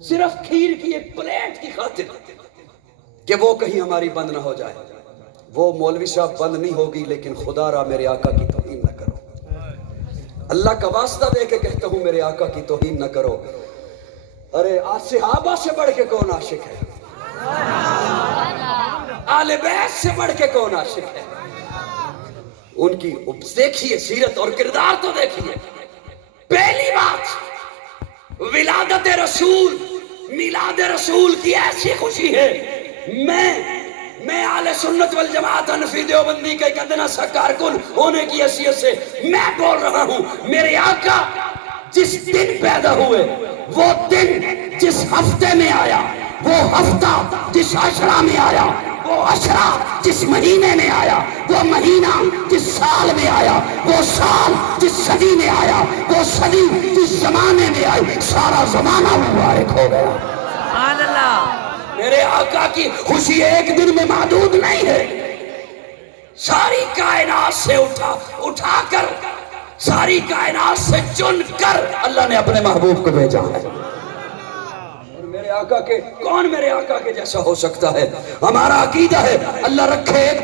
صرف کھیر کی ایک پلیٹ کی خاطر کہ وہ کہیں ہماری بند نہ ہو جائے. وہ مولوی صاحب بند نہیں ہوگی، لیکن خدا را میرے آقا کی توہین نہ کرو. اللہ کا واسطہ دے کے کہتا ہوں میرے آقا کی توہین نہ کرو. ارے آج صحابہ سے بڑھ کے کون عاشق ہے؟ آل بیت سے بڑھ کے کون عاشق ہے؟ ان کی دیکھیے سیرت اور کردار تو دیکھیے. پہلی بات، ولادت رسول، میلاد رسول کی ایسی خوشی ہے. میں اہل سنت والجماعت حنفی دیوبندی کا ایک ادنا سا کارکن ہونے کی حیثیت سے میں بول رہا ہوں، میرے آقا جس دن پیدا ہوئے، وہ دن جس ہفتے میں آیا، وہ ہفتہ جس عشرہ میں آیا، وہ عشرہ جس مہینے میں آیا، وہ مہینہ جس سال میں آیا، وہ سال جس صدی میں آیا، وہ صدی جس زمانے میں آئی، سارا زمانہ مبارک ہو گیا. سبحان اللہ. میرے آقا کی خوشی ایک دن میں محدود نہیں ہے. ساری کائنات سے اٹھا کر، ساری کائنات سے چن کر اللہ نے اپنے محبوب کو بھیجا ہے. میرے آقا کے کون میرے آقا کے جیسا ہو سکتا ہے؟ ہمارا عقیدہ ہے اللہ رکھے ایک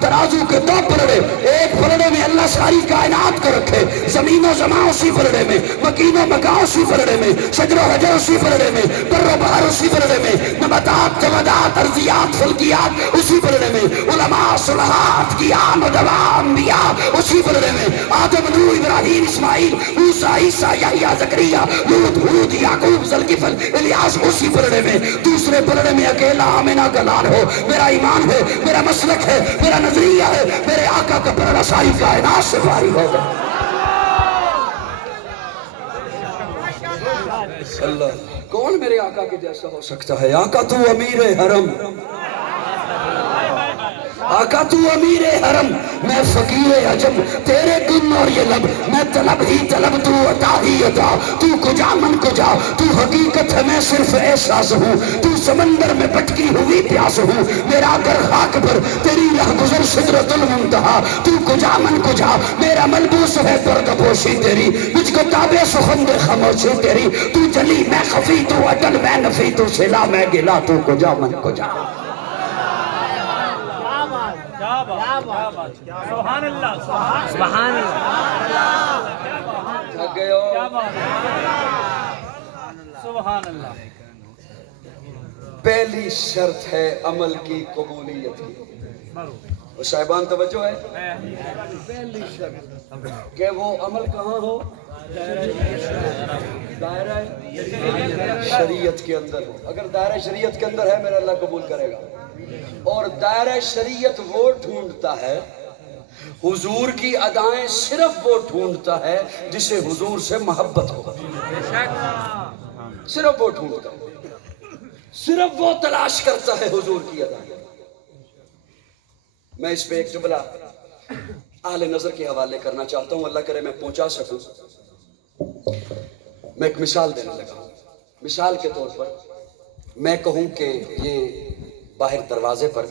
ترازو کے دو پلڑے، ایک پلڑے میں اللہ ساری کائنات کو رکھے، زمین و زمان اسی پلڑے میں، مکین و مکان اسی پلڑے میں، شجر و حجر اسی پلڑے میں، بر و بحر اسی پلڑے میں، نباتات جمادات ارضیات فلکیات اسی پلڑے میں، علماء صلحات کیان و دوا انبیاء اسی پلڑے میں، آدم نوح ابراہیم اسماعیل موسیٰ عیسیٰ یحییٰ زکریا لوط ہود یعقوب ذوالکفل الیاس اسی پلڑے میں. دوسرے پلڑے میں اکیلا آمنہ کا لال ہو. میرا ایمان ہے، میرا مسلک ہے، میرا نظریہ ہے، میرے آقا کا پلڑا ساری کائنات سے بھاری ہوگا. اللہ کون میرے آقا کے جیسا ہو سکتا ہے؟ آقا تو امیر حرم، آقا تو امیر حرم، میں فقیر عجم، تیرے گن اور یہ لب، میں طلب ہی طلب، تو عطا ہی عطا، تو کجا من کجا، تو حقیقت ہے میں صرف احساس ہوں، تو سمندر میں بٹکی ہوئی پیاس ہوں، میرا گر خاک پر تیری رہ گزر سدرۃ المنتہا، تو کجا من کجا، میرا ملبوس ہے پردہ پوشی تیری، مجھ کو تابع سخن دے خاموشی تیری، تو جلی میں خفی، تو اٹل میں نفی، تو سلا میں گلا، تو کجا من کجا. سبحان اللہ. سبحان اللہ. تھک گئے ہو؟ سبحان اللہ. پہلی شرط ہے عمل کی قبولیت کی. وہ صاحبان توجہ ہے؟ پہلی شرط کہ وہ عمل کہاں ہو؟ دائرہ شریعت کے اندر ہو. اگر دائرہ شریعت کے اندر ہے میرا اللہ قبول کرے گا. اور دائرہ شریعت وہ ڈھونڈتا ہے، حضور کی ادائیں صرف وہ ڈھونڈتا ہے جسے حضور سے محبت ہو. صرف وہ ڈھونڈتا ہے، صرف وہ تلاش کرتا ہے حضور کی ادائیں. میں اس پہ ایک جملہ اہل نظر کے حوالے کرنا چاہتا ہوں، اللہ کرے میں پہنچا سکوں. میں ایک مثال دینے لگا ہوں. مثال کے طور پر میں کہوں کہ یہ باہر دروازے پر،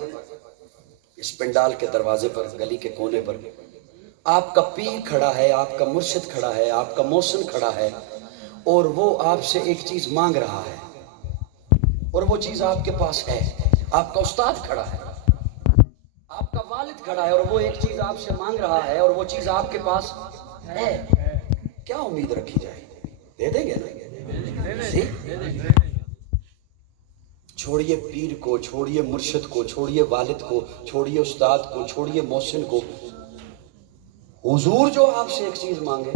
اس پنڈال کے دروازے پر، گلی کے کونے پر آپ کا پیر کھڑا ہے، آپ کا مرشد کھڑا ہے، آپ کا محسن کھڑا ہے، اور وہ آپ سے ایک چیز مانگ رہا ہے، اور وہ چیز آپ کے پاس ہے. آپ کا استاد کھڑا ہے، آپ کا والد کھڑا ہے، اور وہ ایک چیز آپ سے مانگ رہا ہے، اور وہ چیز آپ کے پاس ہے. کیا امید رکھی جائے؟ دے دیں گے نا؟ چھوڑیے پیر کو، چھوڑیے مرشد کو، چھوڑیے والد کو، چھوڑیے استاد کو، چھوڑیے محسن کو. حضور جو آپ سے ایک چیز مانگے،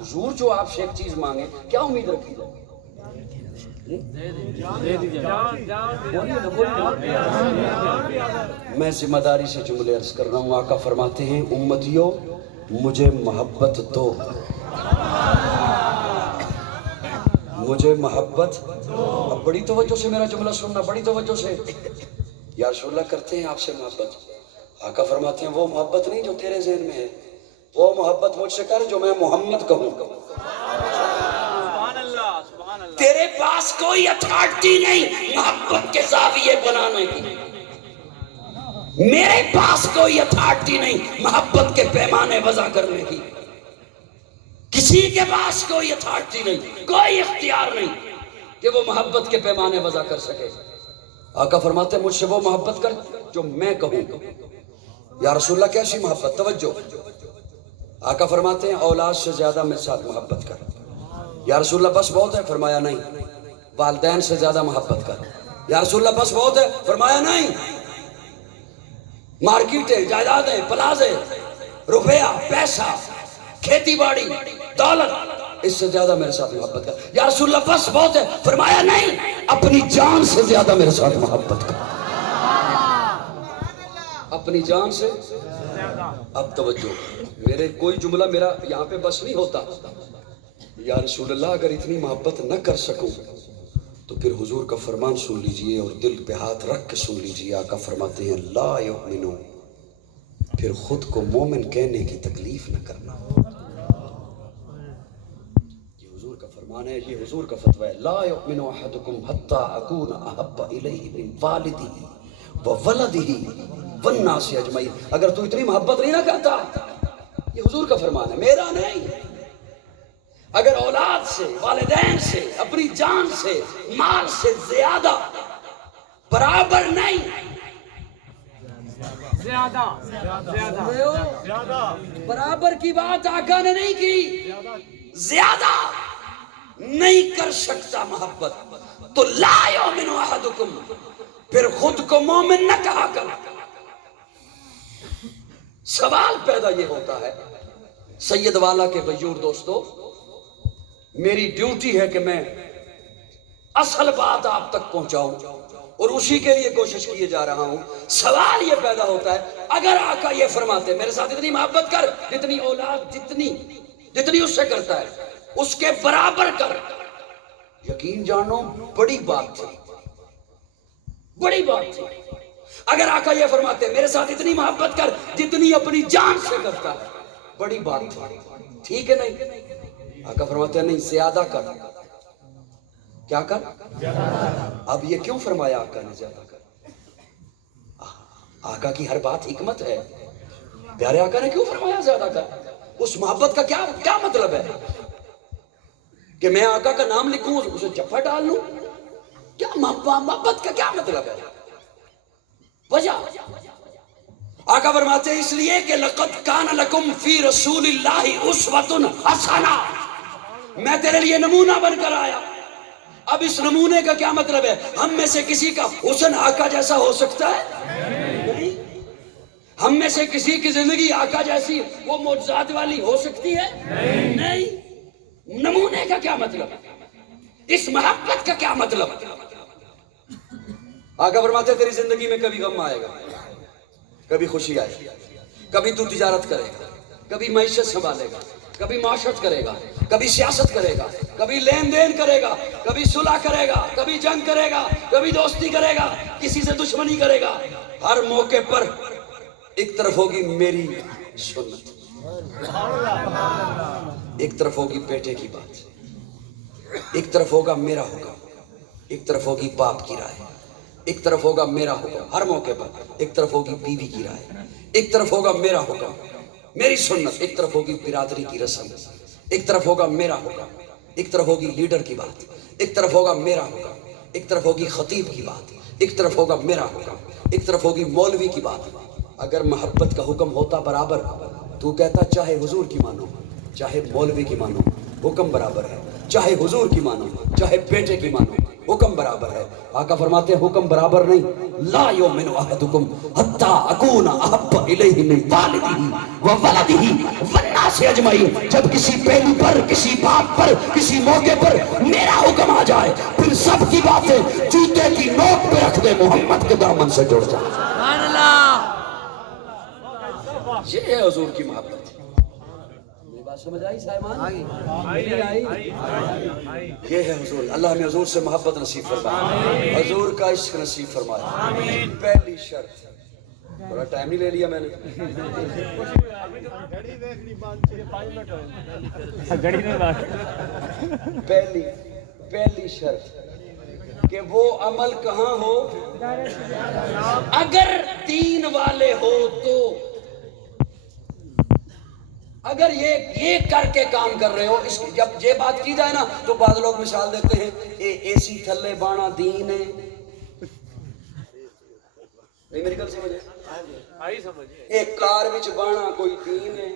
حضور جو آپ سے ایک چیز مانگے، کیا امید رکھی جائے؟ میں ذمہ داری سے جملے عرض کر رہا ہوں. آقا فرماتے ہیں امتیوں مجھے محبت دو، مجھے محبت. اب بڑی توجہ سے میرا جملہ سننا، بڑی توجہ سے. یا رسول اللہ کرتے ہیں آپ سے محبت. آقا فرماتے ہیں وہ محبت نہیں جو تیرے ذہن میں ہے، وہ محبت مجھ سے کر جو میں محمد کہوں. تیرے پاس کوئی اتھارٹی نہیں محبت کے زاویے بنانے کی، میرے پاس کوئی اتھارٹی نہیں محبت کے پیمانے وضع کرنے کی. کسی کے پاس کوئی اتھارٹی نہیں، کوئی اختیار نہیں کہ وہ محبت کے پیمانے وضع کر سکے۔ آقا فرماتے ہیں مجھ سے وہ محبت کر جو میں کہوں۔ یا رسول اللہ کیسی محبت؟ توجہ، آقا فرماتے ہیں اولاد سے زیادہ میرے ساتھ محبت کر۔ یا رسول اللہ بس بہت ہے؟ فرمایا نہیں۔ والدین سے زیادہ محبت کر۔ یا رسول اللہ بس بہت ہے؟ فرمایا نہیں۔ مارکیٹیں، جائیدادیں، پلازے، روپیہ، پیسہ، کھیتی باڑی، دولت، اس سے زیادہ میرے ساتھ محبت کر۔ یا رسول اللہ بس بہت ہے؟ فرمایا نہیں، اپنی جان سے زیادہ میرے ساتھ محبت کر۔ اپنی جان سے۔ اب توجہ، میرے کوئی جملہ میرا یہاں پہ بس نہیں ہوتا۔ یا رسول اللہ اگر اتنی محبت نہ کر سکوں تو پھر حضور کا فرمان سن لیجئے اور دل پہ ہاتھ رکھ کے سن لیجئے۔ آقا فرماتے ہیں لا یؤمنو، پھر خود کو مومن کہنے کی تکلیف نہ کرنا۔ یہ حضور کا فرمان ہے، یہ حضور کا فتویٰ ہے۔ لا یؤمن احدکم حتی اکون احب الیہ من والدہ وولدہ والناس اجمعین۔ اگر تو اتنی محبت نہیں نہ کرتا، یہ حضور کا فرمان ہے، میرا نہیں۔ اگر اولاد سے، والدین سے، اپنی جان سے، مال سے زیادہ برابر نہیں، زیادہ برابر کی بات آقا نے نہیں کی، زیادہ نہیں کر سکتا محبت تو لا یؤمن احدکم، پھر خود کو مومن نہ کہا کر۔ سوال پیدا یہ ہوتا ہے سید والا کے غیور دوستو، میری ڈیوٹی ہے کہ میں اصل بات آپ تک پہنچاؤں اور اسی کے لیے کوشش کیے جا رہا ہوں۔ سوال یہ پیدا ہوتا ہے اگر آقا یہ فرماتے میرے ساتھ اتنی محبت کر جتنی اولاد جتنی اس سے کرتا ہے اس کے برابر کر، یقین جانو بڑی بات تھی، بڑی بات تھی۔ اگر آقا یہ فرماتے میرے ساتھ اتنی محبت کر جتنی اپنی جان سے کرتا ہے، بڑی بات تھی، ٹھیک ہے نہیں؟ آقا فرماتے ہیں نہیں، زیادہ کر۔ کیا کر؟ اب یہ کیوں فرمایا آقا نے زیادہ کر؟ آقا کی ہر بات حکمت ہے۔ پیارے آقا نے کیوں فرمایا زیادہ کر؟ اس محبت کا کیا مطلب ہے کہ میں آقا کا نام لکھوں اسے جفا ڈال لوں؟ کیا محبت کا کیا مطلب ہے؟ وجہ آقا فرماتے ہیں اس لیے کہ لقد کان لکم فی رسول اللہ اسوۃ حسنہ، میں تیرے لیے نمونہ بن کر آیا۔ اب اس نمونے کا کیا مطلب ہے؟ ہم میں سے کسی کا حسن آقا جیسا ہو سکتا ہے؟ نہیں۔ ہم میں سے کسی کی زندگی آقا جیسی وہ معجزات والی ہو سکتی ہے؟ نہیں۔ نمونے کا کیا مطلب؟ اس محبت کا کیا مطلب؟ آقا فرماتے ہیں تیری زندگی میں کبھی غم آئے گا، کبھی خوشی آئے گی، کبھی تو تجارت کرے گا، کبھی معیشت سنبھالے گا، کبھی معاشرت کرے گا، کبھی سیاست کرے گا، کبھی لین دین کرے گا، کبھی صلح کرے گا، کبھی جنگ کرے گا، کبھی دوستی کرے گا، کسی سے دشمنی کرے گا۔ ہر موقع پر ایک طرف ہوگی میری سنت، ایک طرف ہوگی بیٹے کی بات، ایک طرف ہوگا میرا حکم، ایک طرف ہوگی باپ کی رائے، ایک طرف ہوگا میرا حکم ہر موقع پر، ایک طرف ہوگی بیوی کی رائے، ایک طرف ہوگا میرا حکم میری سنت، ایک طرف ہوگی برادری کی رسم، ایک طرف ہوگا میرا حکم، ایک طرف ہوگی لیڈر کی بات، ایک طرف ہوگا میرا حکم، ایک طرف ہوگی خطیب کی بات، ایک طرف ہوگا میرا حکم، ایک طرف ہوگی مولوی کی بات۔ اگر محبت کا حکم ہوتا برابر، تو کہتا چاہے حضور کی مانو چاہے مولوی کی مانو حکم برابر ہے، چاہے حضور کی مانو چاہے بیٹے کی مانو حکم برابر ہے۔ آقا فرماتے ہیں حکم برابر نہیں، لا یؤمن احدکم حتی اکون احب الیہ من والدہ وولدہ والناس اجمعین۔ جب کسی پہلو پر، کسی بات پر، کسی موقع پر میرا حکم آ جائے پھر سب کی باتیں جوتے کی نوک پہ رکھ دے، محمد کے دامن سے جڑ جائے۔ سبحان اللہ۔ یہ ہے حضور کی محبت۔ بات سمجھ آئی سائمان؟ یہ ہے حضور۔ اللہ ہمیں حضور سے محبت نصیب فرمائے، حضور کا عشق نصیب فرمائے۔ پہلی شرط، بڑا ٹائم نہیں لے لیا میں نے، پہلی شرط کہ وہ عمل کہاں ہو؟ اگر دین والے ہو تو اگر یہ کر کے کام کر رہے ہو، اس جب یہ بات کی جائے نا تو بعض لوگ مثال دیتے ہیں اے سی تھلے بانا دین ہے. نہیں میری گل سمجھے؟ ایک کار وچ بانا کوئی دین ہے.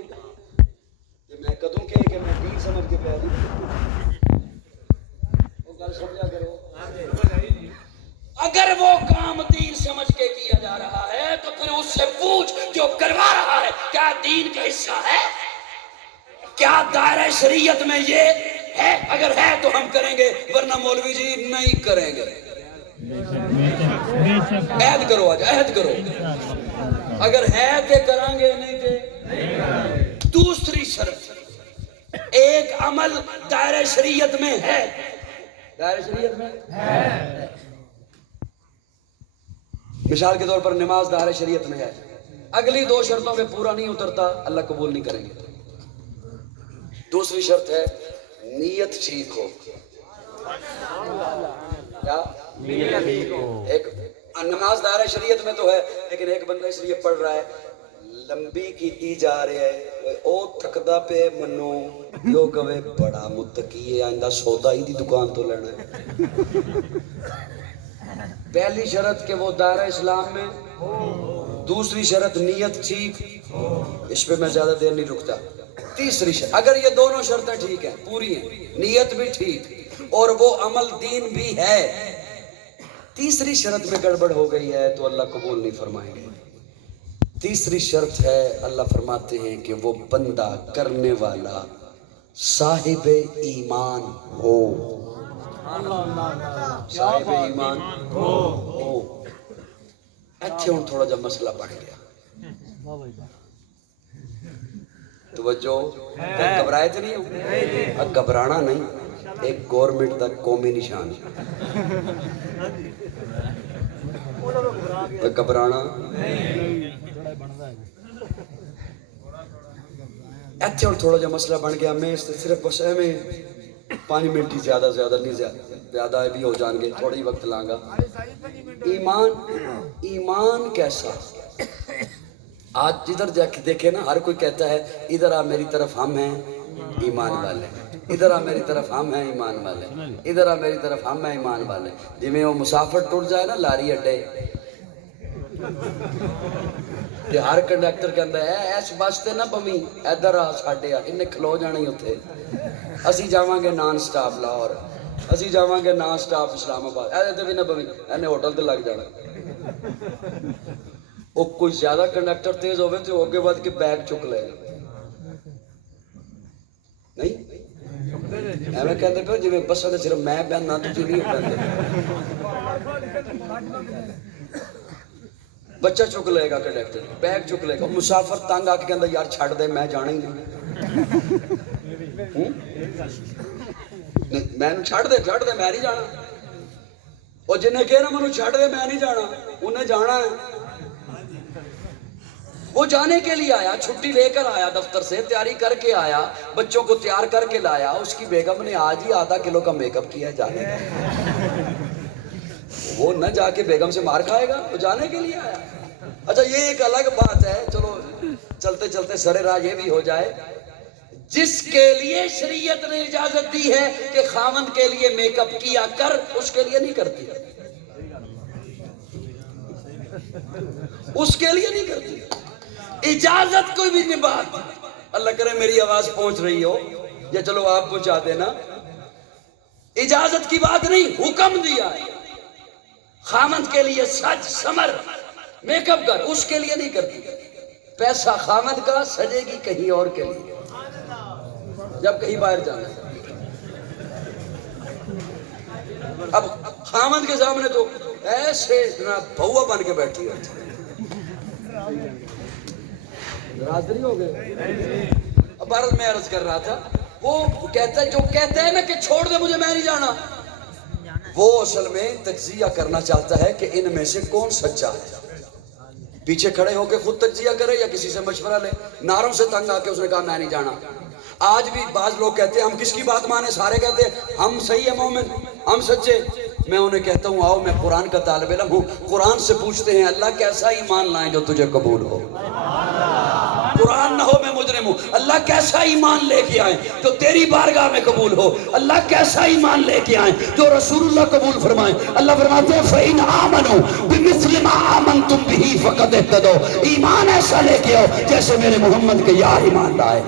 میں کدوں کہ میں دین سمجھ کے پہ دی وہ گل سمجھا کرو. اگر وہ کام دین سمجھ کے کیا جا رہا ہے تو پھر اس سے پوچھ جو کروا رہا ہے کیا دین کا حصہ ہے؟ کیا دائرہ شریعت میں یہ ہے؟ اگر ہے تو ہم کریں گے، ورنہ مولوی جی نہیں کریں گے. عہد کرو، آج عہد کرو. اگر ہے تو کریں گے، نہیں تو. دوسری شرط، ایک عمل دائرہ شریعت میں ہے. دائرہ شریعت میں ہے. مثال کے طور پر نماز دائرہ شریعت میں ہے، اگلی دو شرطوں میں پورا نہیں اترتا، اللہ قبول نہیں کریں گے. دوسری شرط ہے نیت ٹھیک ہو. کیا نیت ٹھیک ہو. ایک نماز دائرہ شریعت میں تو ہے، لیکن ایک بندہ اس لیے پڑھ رہا ہے لمبی کیتی جا رہا ہے، او تھکدا پہ منو جو کہے بڑا متقی ہے، آئندہ سودا ہی دی دکان تو لینا ہے. پہلی شرط کہ وہ دائرہ اسلام میں، دوسری شرط نیت ٹھیک. اس پہ میں زیادہ دیر نہیں رکتا. تیسری شرط، اگر یہ دونوں شرطیں ٹھیک ہیں، پوری ہیں، نیت بھی ٹھیک اور وہ عمل دین بھی ہے، تیسری شرط میں گڑبڑ ہو گئی ہے تو اللہ قبول نہیں فرمائیں گے. تیسری شرط ہے، اللہ فرماتے ہیں کہ وہ بندہ کرنے والا صاحب ایمان ہو. صاحب ایمان ہو. ایتھے ہوں تھوڑا جا مسئلہ بڑھ گیا. توجہ، گھبرائے تو نہیں ہو؟ گھبرانا نہیں، ایک گورنمنٹ دا قومی نشان ہے. گھبرانا ایتھے ہوں تھوڑا جا مسئلہ بن گیا. میں صرف بس میں 5 منٹ ہی زیادہ نہیں زیادہ بھی ہو جان گے، تھوڑا ہی وقت لانگا. ایمان کیسا؟ آج جدھر جا کے دیکھے نا، ہر کوئی کہتا ہے ادھر آ میری طرف ہم ہیں ایمان والے، ادھر آ میری طرف ہم ہیں ایمان والے، ادھر آ میری طرف ہم ہیں ایمان والے. جی میں وہ مسافر ٹوٹ جائے نا لاری اڈے، ہر کنڈکٹر کہندا ہے اس بس تے نہ بمی، ادھر آ ساڈے آ. انہیں کھلو جانا ہی اتنے. اسی جاواں گے نان سٹاپ لاہور، اسی جاواں گے نان سٹاپ اسلام آباد، ایسے بھی نہ بمی، انہیں ہوٹل تے لگ جانا. وہ کوئی زیادہ کنڈکٹر تیز ہوئے تو اگے بڑھ کے بیگ چک لے گا. نہیں ایویں کہتے پہ جی بساں تے صرف میں بہنا تسی نہیں بہندے. بچہ چک لے گا کنڈکٹر، بیگ چک لے گا. مسافر تنگ آ کے کہندا یار چھڈ دے میں جانا ہی نہیں. میں چھڈ دے میں نہیں جانا. اور جنہیں کہنا مجھے چھڈ دے میں نہیں جانا، انہیں جانا ہے. وہ جانے کے لیے آیا، چھٹی لے کر آیا دفتر سے، تیاری کر کے آیا، بچوں کو تیار کر کے لایا. اس کی بیگم نے آج ہی ½ کلو کا میک اپ کیا جانے کا. وہ نہ جا کے بیگم سے مار کھائے گا، وہ جانے کے لیے آیا. اچھا یہ ایک الگ بات ہے، چلو چلتے چلتے سرے راہ یہ بھی ہو جائے، جس کے لیے شریعت نے اجازت دی ہے کہ خاوند کے لیے میک اپ کیا کر، اس کے لیے نہیں کرتی، اس کے لیے نہیں کرتی. اجازت کوئی بھی نہیں. بات اللہ کرے میری آواز پہنچ رہی ہو، یا چلو آپ پہنچا دینا. اجازت کی بات نہیں، حکم دیا ہے خامند کے لیے سج سمر میک اپ کر، اس کے لیے نہیں کرتی. پیسہ خامند کا، سجے گی کہیں اور کے لیے جب کہیں باہر جانا ہے. اب خامند کے سامنے تو ایسے بہوا بن کے بیٹھی ہے. برادری ہو گئے. اب میں عرض کر رہا تھا، وہ کہتا ہے جو کہتا ہے نا کہ چھوڑ دے مجھے میں نہیں جانا، وہ اصل میں تجزیہ کرنا چاہتا ہے کہ ان میں سے کون سچا ہے. پیچھے کھڑے ہو کے خود تجزیہ کرے یا کسی سے مشورہ لے. ناروں سے تنگ آ کے اس نے کہا میں نہیں جانا. آج بھی بعض لوگ کہتے ہیں ہم کس کی بات مانے، سارے کہتے ہیں ہم صحیح ہیں مومن، ہم سچے. میں انہیں کہتا ہوں آؤ میں قرآن کا طالب علم ہوں، قرآن سے پوچھتے ہیں اللہ کیسا ایمان لائیں جو تجھے قبول ہو. قرآن نہ ہو میں مجرم ہوں. اللہ کیسا ایمان لے کے آئیں جو تیری بارگاہ میں قبول ہو. اللہ کیسا ایمان لے کے آئیں جو رسول اللہ قبول فرمائیں. اللہ فرماتے ہیں فَإِنْ آمَنُوا بِمِثْلِ مَا آمَنْتُمْ بِهِ فَقَدْ اهْتَدَوْا. ایمان ایسا لے کے آؤ جیسے میرے محمد کے یار ایمان لائے.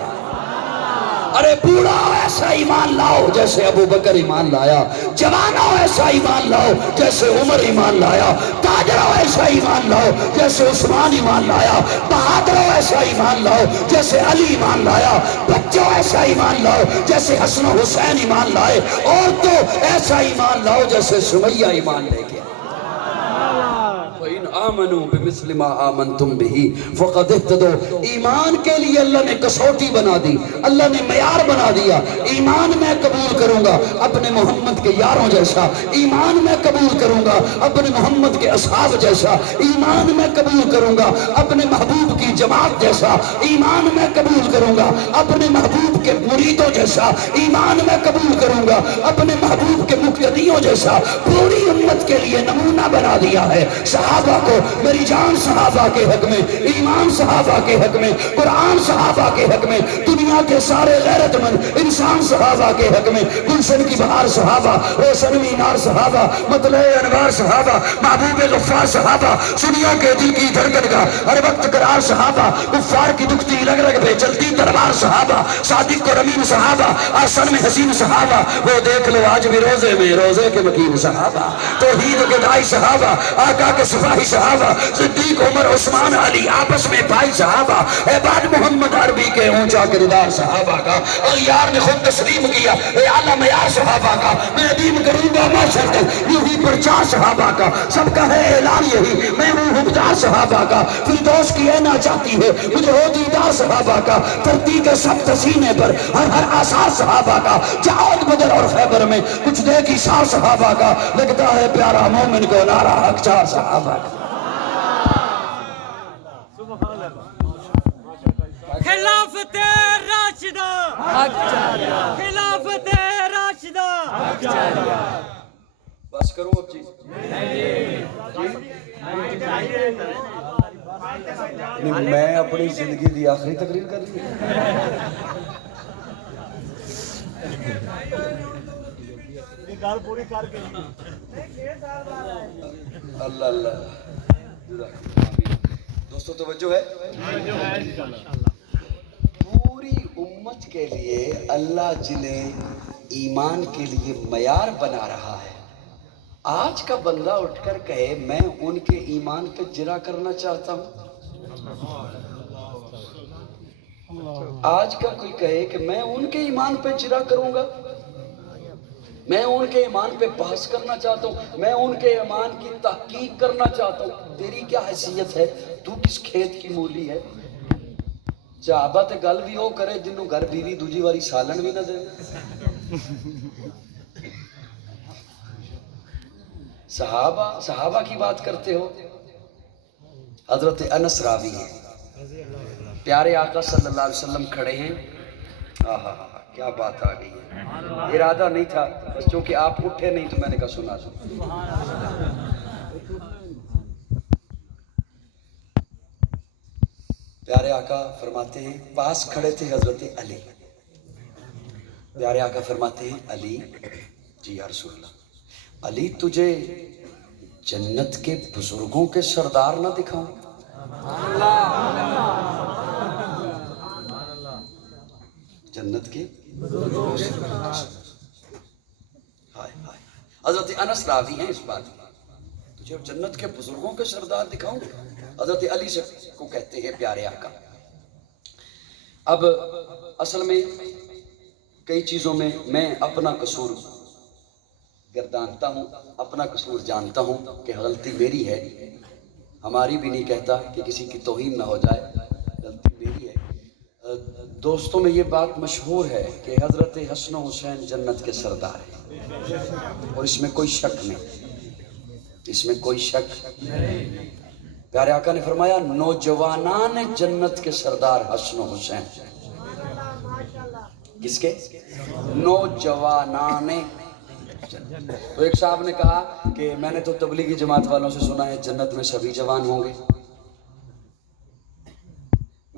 ارے بوڑھا ایسا ایمان لاؤ جیسے ابو بکر ایمان لایا. جوانوں ایسا ایمان لاؤ جیسے عمر ایمان لایا. تاجروں ایسا ایمان لاؤ جیسے عثمان ایمان لایا. بہادروں ایسا ایمان لاؤ جیسے علی ایمان لایا. بچوں ایسا ایمان لاؤ جیسے حسن و حسین ایمان لائے. عورتوں ایسا ایمان لاؤ جیسے سمیہ ایمان لے کے. وَإِنْ آمَنُوا بِمِثْلِ مَا آمَنْتُمْ بِهِ فَقَدْ اهْتَدَوْا. ایمان کے لیے اللہ نے کسوٹی بنا دی, اللہ نے معیار بنا دیا. ایمان میں قبول کروں گا اپنے محمد کے یاروں جیسا. ایمان میں قبول کروں گا اپنے محمد کے اصحاب جیسا. ایمان میں قبول کروں گا اپنے محبوب کی جماعت جیسا. ایمان میں قبول کروں گا اپنے محبوب کے مریدوں جیسا. ایمان میں قبول کروں گا اپنے محبوب کے مقتدیوں جیسا. پوری امت کے لیے نمونہ بنا دیا ہے. صحابہ کو, میری جان صحابہ کے حق میں, ایمان صحابہ کے حق میں, قرآن صحابہ کے حق میں, دنیا کے سارے غیرت مند انسان صحابہ کے حق میں, گلشن کی بہار صحابہ, روشن مینار صحابہ, مطلع انوار صحابہ, محبوب غفار صحابہ, سنیوں کے دل کی دھڑکن کا ہر وقت قرار صحابہ, کفار کی دکھتی رگ رگ پہ چلتی تلوار صحابہ, صادق و رمین صحابہ, آسن میں حسین صحابہ, وہ دیکھ لو آج بھی روزے میں روزے کے مکین صحابہ, توحید کے دائی صحابہ, آقا کے سپاہی صحابہ, صدیق عمر عثمان علی آپس میں بھائی صحابہ, عباد محمد عربی کے اونچا کردار صحابہ کا, اغیار نے خود تسلیم کیا اے اعلیٰ معیار صحابہ کا. میں عدیم کروں گا معاشر تک یوں ہی پرچار صحابہ کا, سب کا ہے اعلان یہی میں ہوں حکمدار صحابہ کا. فردوس کی اینا چاہتی ہے مجھے ہو دیدار صحابہ کا, دھرتی کے سب سینے پر ہر آثار صحابہ کا. جہاد بدر اور خیبر میں کچھ دے کی سار صحابہ کا, لگتا ہے پیارا مومن کو نعرہ حق چار صحابہ کا. خلافت راشدہ, خلافت راشدہ. بس کروں اب جی. میں اپنی زندگی دی آخری تقریر کر لی. اللہ اللہ. دوستو توجہ ہے. پوری امت کے لیے اللہ جنہیں ایمان کے لیے معیار بنا رہا ہے, آج کا بندہ اٹھ کر کہے میں ان کے ایمان پہ جرا کرنا چاہتا ہوں. آج کا کوئی کہے کہ میں ان کے ایمان پہ جرا کروں گا, میں ان کے ایمان پہ بحث کرنا چاہتا ہوں, میں ان کے ایمان کی تحقیق کرنا چاہتا ہوں. تیری کیا حیثیت ہے, تو کس کھیت کی مولی ہے. صحابہ تے گل بھی وہ کرے جنہوں گھر بیوی دوجی واری سالن بھی نہ دے. صحابہ کی بات کرتے ہو. حضرت انس راوی ہیں, پیارے آقا صلی اللہ علیہ وسلم کھڑے ہیں. کیا بات آ گئی ہے. ارادہ نہیں تھا, بس چونکہ آپ اٹھے نہیں تو میں نے کہا سنا سنا. پیارے آقا فرماتے ہیں, پاس کھڑے تھے حضرت علی. پیارے آقا فرماتے ہیں علی, جی یا رسول اللہ, علی تجھے جنت کے بزرگوں کے سردار نہ دکھاؤں. جنت کے حضرت انس راوی ہیں اس بات میں, تجھے جنت کے بزرگوں کے سردار دکھاؤں. حضرت علی سے کو کہتے ہیں پیارے آقا. اب اصل میں کئی چیزوں میں میں اپنا قصور گردانتا ہوں, اپنا قصور جانتا ہوں کہ غلطی میری ہے, ہماری بھی نہیں کہتا کہ کسی کی توہین نہ ہو جائے, غلطی میری ہے. دوستوں میں یہ بات مشہور ہے کہ حضرت حسن و حسین جنت کے سردار ہیں, اور اس میں کوئی شک نہیں, اس میں کوئی شک نہیں. پیارے آقا نے فرمایا نوجوانان جنت کے سردار حسن و حسین. کس کے؟ نوجوانان. تو ایک صاحب نے کہا کہ میں نے تو تبلیغی جماعت والوں سے سنا ہے جنت میں سبھی جوان ہوں گے.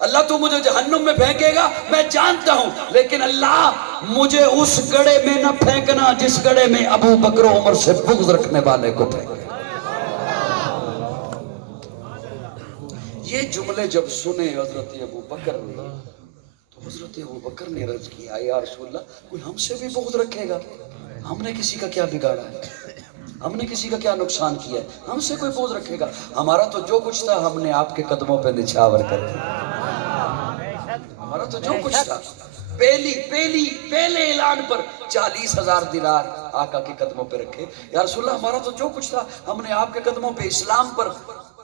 اللہ تو مجھے جہنم میں پھینکے گا میں جانتا ہوں، لیکن اللہ مجھے اس گڑھے میں نہ پھینکنا جس گڑھے میں ابو بکر و عمر سے بغض رکھنے والے کو پھینکے۔ یہ جملے جب سنے حضرت ابو بکر نے تو حضرت ابو بکر نے عرض کیا یا رسول اللہ کوئی ہم سے بھی بغض رکھے گا؟ ہم نے کسی کا کیا بگاڑا ہے؟ ہم نے کسی کا کیا نقصان کیا ہے؟ ہم سے کوئی بغض رکھے گا؟ ہمارا تو جو کچھ تھا ہم نے آپ کے قدموں پہ نچھاور کر دیا۔ ہمارا تو جو کچھ تھا پہلے اعلان پر 40,000 دینار آقا کے قدموں پہ رکھے۔ یا رسول اللہ ہمارا تو جو کچھ تھا ہم نے آپ کے قدموں پہ اسلام پر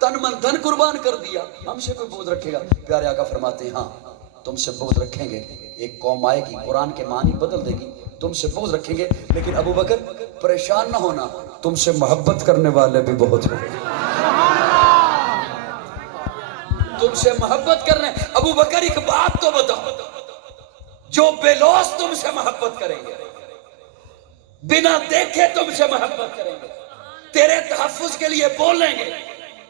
تن من دھن قربان کر دیا، ہم سے کوئی بغض رکھے گا؟ پیارے آقا فرماتے ہیں ہاں تم سے بغض رکھیں گے، ایک قوم آئے گی قرآن کے معنی بدل دے گی، تم سے بغض رکھیں گے، لیکن ابو بکر پریشان نہ ہونا، تم سے محبت کرنے والے بھی بہت ہوں گے۔ تم سے محبت کرنے ابو بکر ایک بات تو بتاؤ، جو بے لوث تم سے محبت کریں گے، بنا دیکھے تم سے محبت کریں گے، تیرے تحفظ کے لیے بولیں گے،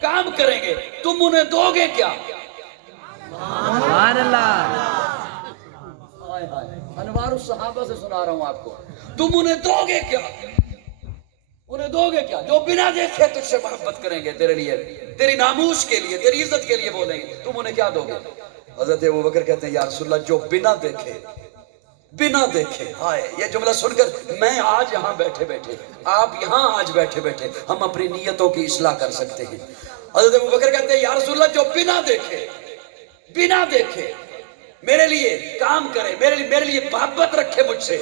کام کریں گے، تم انہیں دو گے کیا؟ سبحان اللہ، انوار الصحابہ سے سنا رہا ہوں آپ کو، تم انہیں دو گے کیا؟ انہیں دو گے کیا جو بنا دیکھے تجھ سے محبت کریں گے، تیرے لیے، تیری ناموس کے لیے، تیری عزت کے لیے بولیں گے، تم انہیں کیا دو گے؟ حضرت ابوبکر کہتے ہیں یا رسول اللہ جو بنا دیکھے ہائے، یہ جملہ سن کر میں آج یہاں بیٹھے بیٹھے، آپ یہاں آج بیٹھے بیٹھے ہم اپنی نیتوں کی اصلاح کر سکتے ہیں۔ حضرت ابوبکر کہتے ہیں یا رسول اللہ جو بنا دیکھے میرے لیے کام کرے، میرے لیے محبت رکھے مجھ سے،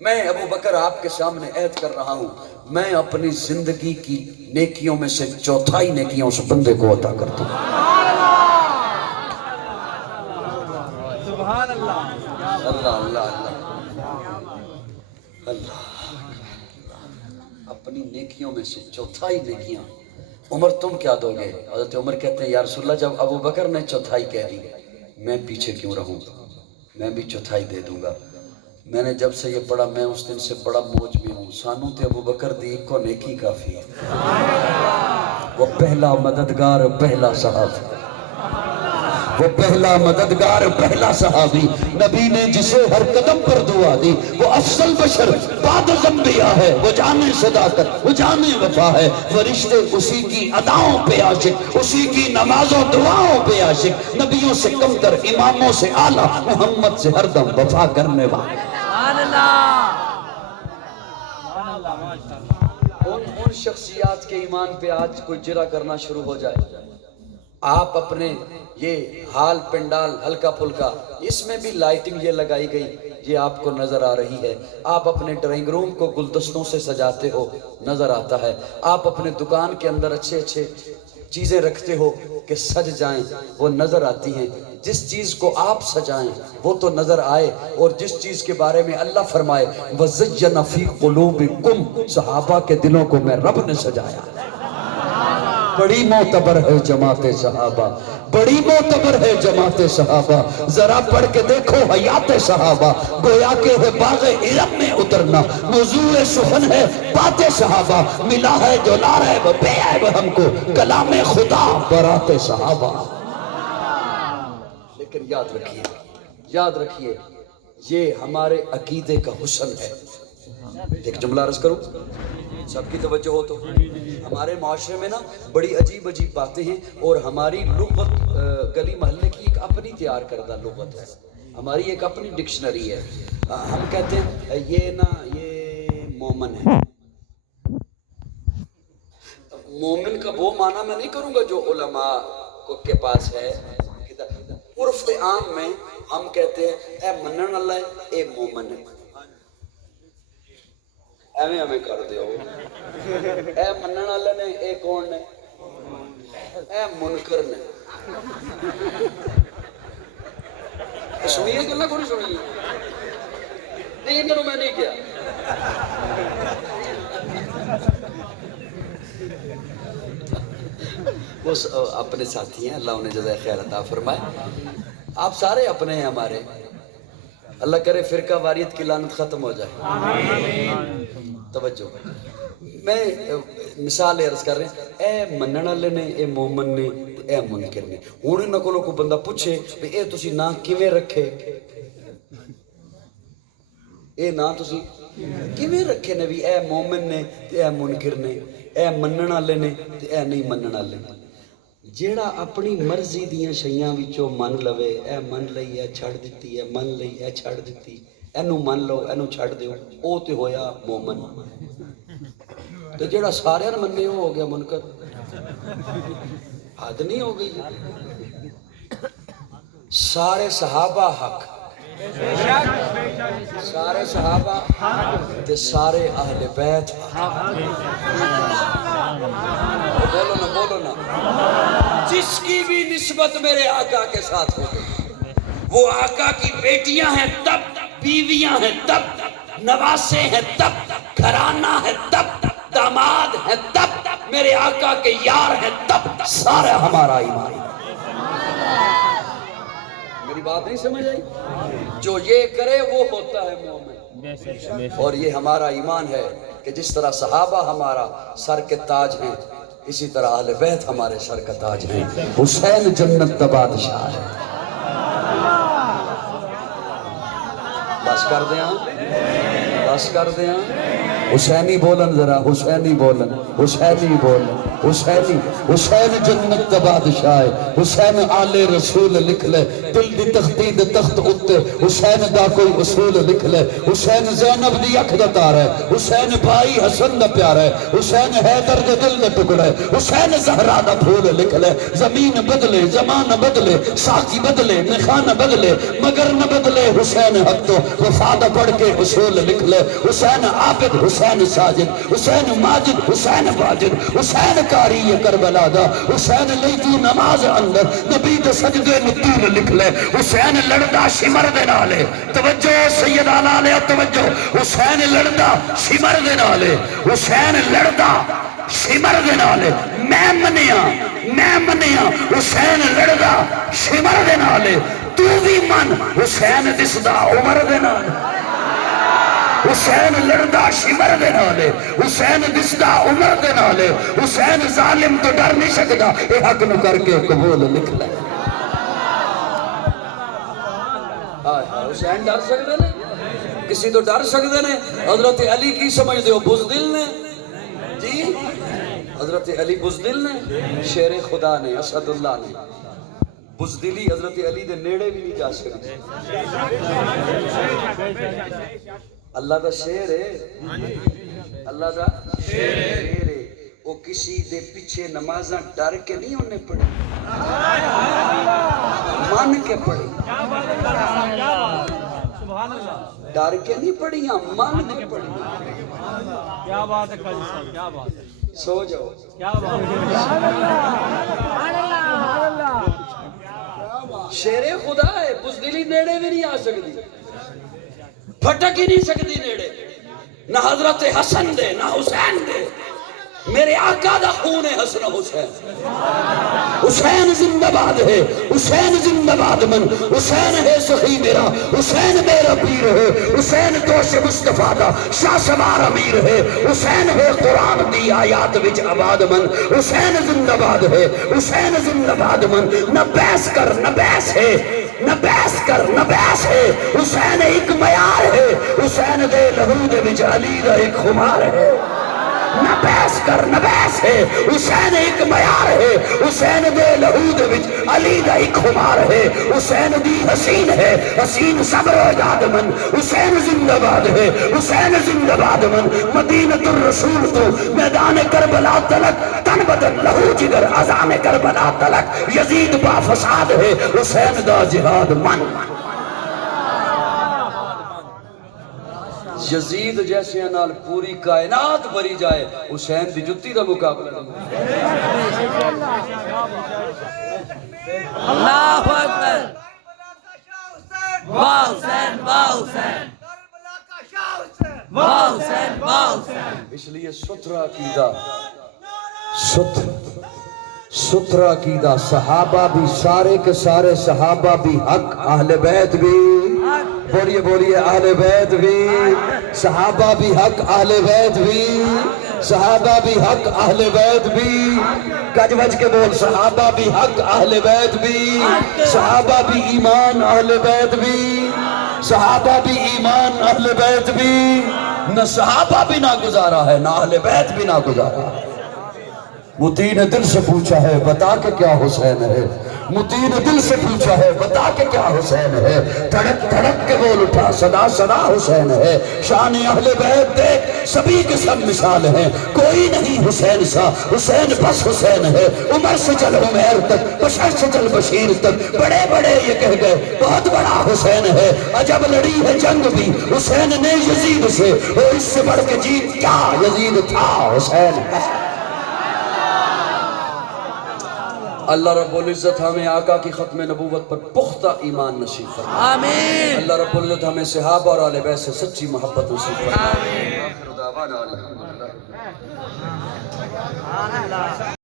میں ابو بکر آپ کے سامنے عہد کر رہا ہوں میں اپنی زندگی کی نیکیوں میں سے 1/4 نیکیاں اس بندے کو عطا کرتا ہوں۔ سبحان اللہ، اللہ اللہ اللہ اللہ، اپنی نیکیوں میں سے 1/4 نیکیاں۔ عمر تم کیا دو گے؟ حضرت عمر کہتے ہیں یا رسول اللہ جب ابو بکر نے 1/4 کہہ دی میں پیچھے کیوں رہوں، میں بھی 1/4 دے دوں گا۔ میں نے جب سے یہ پڑھا میں اس دن سے بڑا موج میں ہوں، سانوں تے ابو بکر دی ایک کو نیکی کافی ہے، وہ پہلا مددگار پہلا صحابی، وہ پہلا مددگار پہلا صحابی، نبی نے جسے ہر قدم پر دعا دی، وہ افضل بشر بعد انبیاء ہے، وہ جامع صداقت، وہ جامع وفا ہے، فرشتے اسی کی اداؤں پہ عاشق، اسی کی نمازوں دعاؤں پہ عاشق، نبیوں سے کم تر اماموں سے اعلیٰ، محمد سے ہر دم وفا کرنے والے۔ سبحان اللہ، ان شخصیات کے ایمان پہ آج کوئی جرا کرنا شروع ہو جائے، آپ اپنے یہ حال پنڈال ہلکا پھلکا، اس میں بھی لائٹنگ یہ لگائی گئی یہ آپ کو نظر آ رہی ہے، آپ اپنے ڈرائنگ روم کو گلدستوں سے سجاتے ہو نظر آتا ہے، آپ اپنے دکان کے اندر اچھے چیزیں رکھتے ہو کہ سج جائیں وہ نظر آتی ہیں، جس چیز کو آپ سجائیں وہ تو نظر آئے، اور جس چیز کے بارے میں اللہ فرمائے وَزَيَّنَ فِي قُلُوبِكُمْ، صحابہ کے دلوں کو میں رب نے سجایا۔ بڑی معتبر ہے جماعت صحابہ، بڑی معتبر ہے جماعت صحابہ، ذرا پڑھ کے دیکھو حیات صحابہ، گویا کہ ہے باغ علم میں اترنا، موضوع سخن ہے بات صحابہ، ملا ہے جو لا ریب بے عیب ہم کو، کلام خدا برات صحابہ۔ لیکن یاد رکھیے یہ ہمارے عقیدے کا حسن ہے۔ ایک جملہ عرض کروں سب کی توجہ ہو تو، ہمارے معاشرے میں نا بڑی عجیب باتیں ہیں، اور ہماری لغت گلی محلے کی ایک اپنی تیار کردہ لغت ہے، ہماری ایک اپنی ڈکشنری ہے۔ ہم کہتے ہیں یہ مومن ہے، مومن کا وہ معنی میں نہیں کروں گا جو علماء کے پاس ہے، عرف عام میں ہم کہتے ہیں اے منن اللہ ہے، اے مومن ہے، ایویں ہمیں کر دیو، اے منن والے نے، اے کون نے، اے منکر نے، سنیے گلا کو نہیں سنیے، نہیں انہوں میں نہیں کیا۔ وہ اپنے ساتھی ہیں، اللہ انہیں جزائے خیر عطا فرمائے، آپ سارے اپنے ہیں ہمارے، اللہ کرے فرقہ واریت کی لعنت ختم ہو جائے۔ توجہ، میں مثال عرض کر رہے ہیں، اے منن والے نے، اے مومن نے، اے منکر نے. ہن انہاں کولوں کوئی بندہ پوچھے کہ اے تسی نا کیویں رکھے, اے نا تسی کیویں رکھے نے, بھی اے مومن نے تے اے منکر نے, اے منن والے نے تے اے نہیں منن والے. جیڑا اپنی مرضی دیاں شیاں وچوں من لوے, اے من لئی اے چھڑ دتی, اے من لئی اے چھڑ دتی, اینو من لو اینو چھڑ دیو, او تے ہویا مومن. تے جیڑا سارے نے مننے او ہو گیا منکر. حد نہیں ہو گئی؟ سارے صحابہ حق, سارے صحابہ تے سارے اہل بیت حق. بولو نا بولو نا. جس کی بھی نسبت میرے آقا کے ساتھ ہو گئی, وہ آقا کی بیٹیاں ہیں تب, بیویاں ہیں تب, نواسے ہیں تب, گھرانہ ہے تب, داماد ہے تب, میرے آقا کے یار ہیں تب, سارا ہمارا ایمان. میری بات نہیں سمجھ آئی؟ جو یہ کرے وہ ہوتا ہے مومن. اور یہ ہمارا ایمان ہے کہ جس طرح صحابہ ہمارا سر کے تاج ہیں, اسی طرح اہل بیت ہمارے سر کا تاج ہیں. حسین جنت کا بادشاہ ہے. بس کر دیں, بس کر دیں. حسینی بولن ذرا, حسینی بولن, حسینی بولن, حسینی. حسین جنت کا بادشاہ ہے. حسین آل رسول لکھ لے, دل دی تختی دے تخت اتے حسین دا کوئی اصول لکھ لے. حسین زینب دی اکھ دا تار ہے, حسین بھائی حسن دا پیار ہے, حسین حیدر دے دل دے ٹکڑے, حسین زہرا دا پھول لکھ لے. زمین بدلے, زمان بدلے, ساقی بدلے, نخان بدلے, مگر نہ بدلے حسین حق تو. وفادہ پڑھ کے اصول لکھ لے. حسین عابد, حسین ساجد, حسین ماجد, حسین واجد, حسین کاری کربلا دا, حسین لیتی نماز اندر نبی دے سجدے نطور لکھ لے. حسین لڑدا شمر دے نالے, توجہ سیدہ لالے توجہ, حسین لڑدا شمر دے نالے, حسین لڑدا شمر دے نالے. میں منیا حسین لڑدا شمر دے نالے, تو بھی من حسین دسدا عمر دے نالے. حسین لڑدا شمر دے نالے, حسین دسدا عمر دے نالے. حسین ظالم تو ڈر نہیں سکدا, اے حق نو کر کے قبول لکھ لے. حسین ڈر سکدے نے, کسی تو ڈر سکدے نے. حضرت علی کی سمجھ دیو بزدل نے جی, حضرت علی بزدل نے, شیر خدا نے, اسد اللہ نے. بزدلی حضرت علی دے نیڑے بھی نہیں جا سکتی. اللہ دا شیر ہے, اللہ دا شیر ہے. وہ کسی دے پیچھے نمازاں ڈر کے نہیں انہیں پڑھی, مان کے پڑھی. ڈر کے نہیں پڑھیاں, مان کے پڑھی. کیا بات ہے قاضی صاحب, کیا بات ہے. سو جاؤ, کیا بات ہے. شیر خدا ہے, بزدلی نیڑے بھی نہیں آ سکتی, پھٹک ہی نہیں سکتی نیڑے. نہ حضرت حسن دے نہ حسین دے, میرے آقا دا خون ہے حسن و حسین. حسین زندہ باد ہے, حسین زندہ باد من, حسین ہے سخی میرا, حسین میرا پیر ہے. حسین دوش مصطفیٰ دا شاہ سوار امیر ہے, حسین ہے قرآن دی آیات وچ آباد من. حسین زندہ باد ہے, حسین زندہ باد من. نہ بحث کر نہ بحث ہے, نہ بحث کر نہ بحث ہے. حسین ایک معیار ہے, حسین دے لہو دے وچ علی دا ایک خمار ہے. نہ بحث کر نہ بحث ہے, حسین ایک معیار ہے. حسین دے لہو دے وچ علی دا ایک خمار ہے. حسین دی حسین ہے, حسین صبر و اجاد من. حسین زندہ باد ہے, حسین زندہ باد من. مدینۃ الرسول تو میدان کربلا تلک, تن بدن لہو جگر اذان کربلا تلک. یزید با فساد ہے, حسین دا جہاد من. یزید جیسے نال پوری کائنات بری جائے, حسین دی جتی دا مقابلہ نہیں. اللہ اکبر. واہ حسین, واہ حسین, واہ حسین, واہ حسین. اس لیے ستھرا عقیدہ, ستھرا عقیدہ. صحابہ بھی سارے کے سارے صحابہ بھی حق, اہل بیت بھی, بولیے بولیے, اہل بیت بھی. صحابہ بھی حق, اہل بیت بھی. صحابہ بھی حق اہل بیت بھی گج بج کے بول صحابہ بھی حق اہل بیت بھی صحابہ بھی ایمان اہل بیت بھی صحابہ بھی ایمان اہل بیت بھی نہ صحابہ بھی نہ گزارا ہے نہ اہل بیت بھی نہ گزارا ہے متی نے دل سے پوچھا ہے بتا کے کیا حسین ہے متی نے دل سے پوچھا ہے بتا کے کیا حسین ہے دھڑک دھڑک کے بول اٹھا صدا صدا حسین ہے شان اہل بیت دیکھ سبھی کے سب مثال ہیں کوئی نہیں حسین سا حسین بس حسین ہے عمر سے چل عمیر تک بشر سے چل بشیر تک بڑے بڑے یہ کہہ گئے بہت بڑا حسین ہے عجب لڑی ہے جنگ بھی حسین نے یزید سے اور اس سے بڑھ کے جیت کیا یزید تھا حسین ہے اللہ رب العزت ہمیں آقا کی ختم نبوت پر پختہ ایمان نصیب فرمائے آمین اللہ رب العزت ہمیں صحابہ اور اہل بیت سے سچی محبت نصیب فرمائے آمین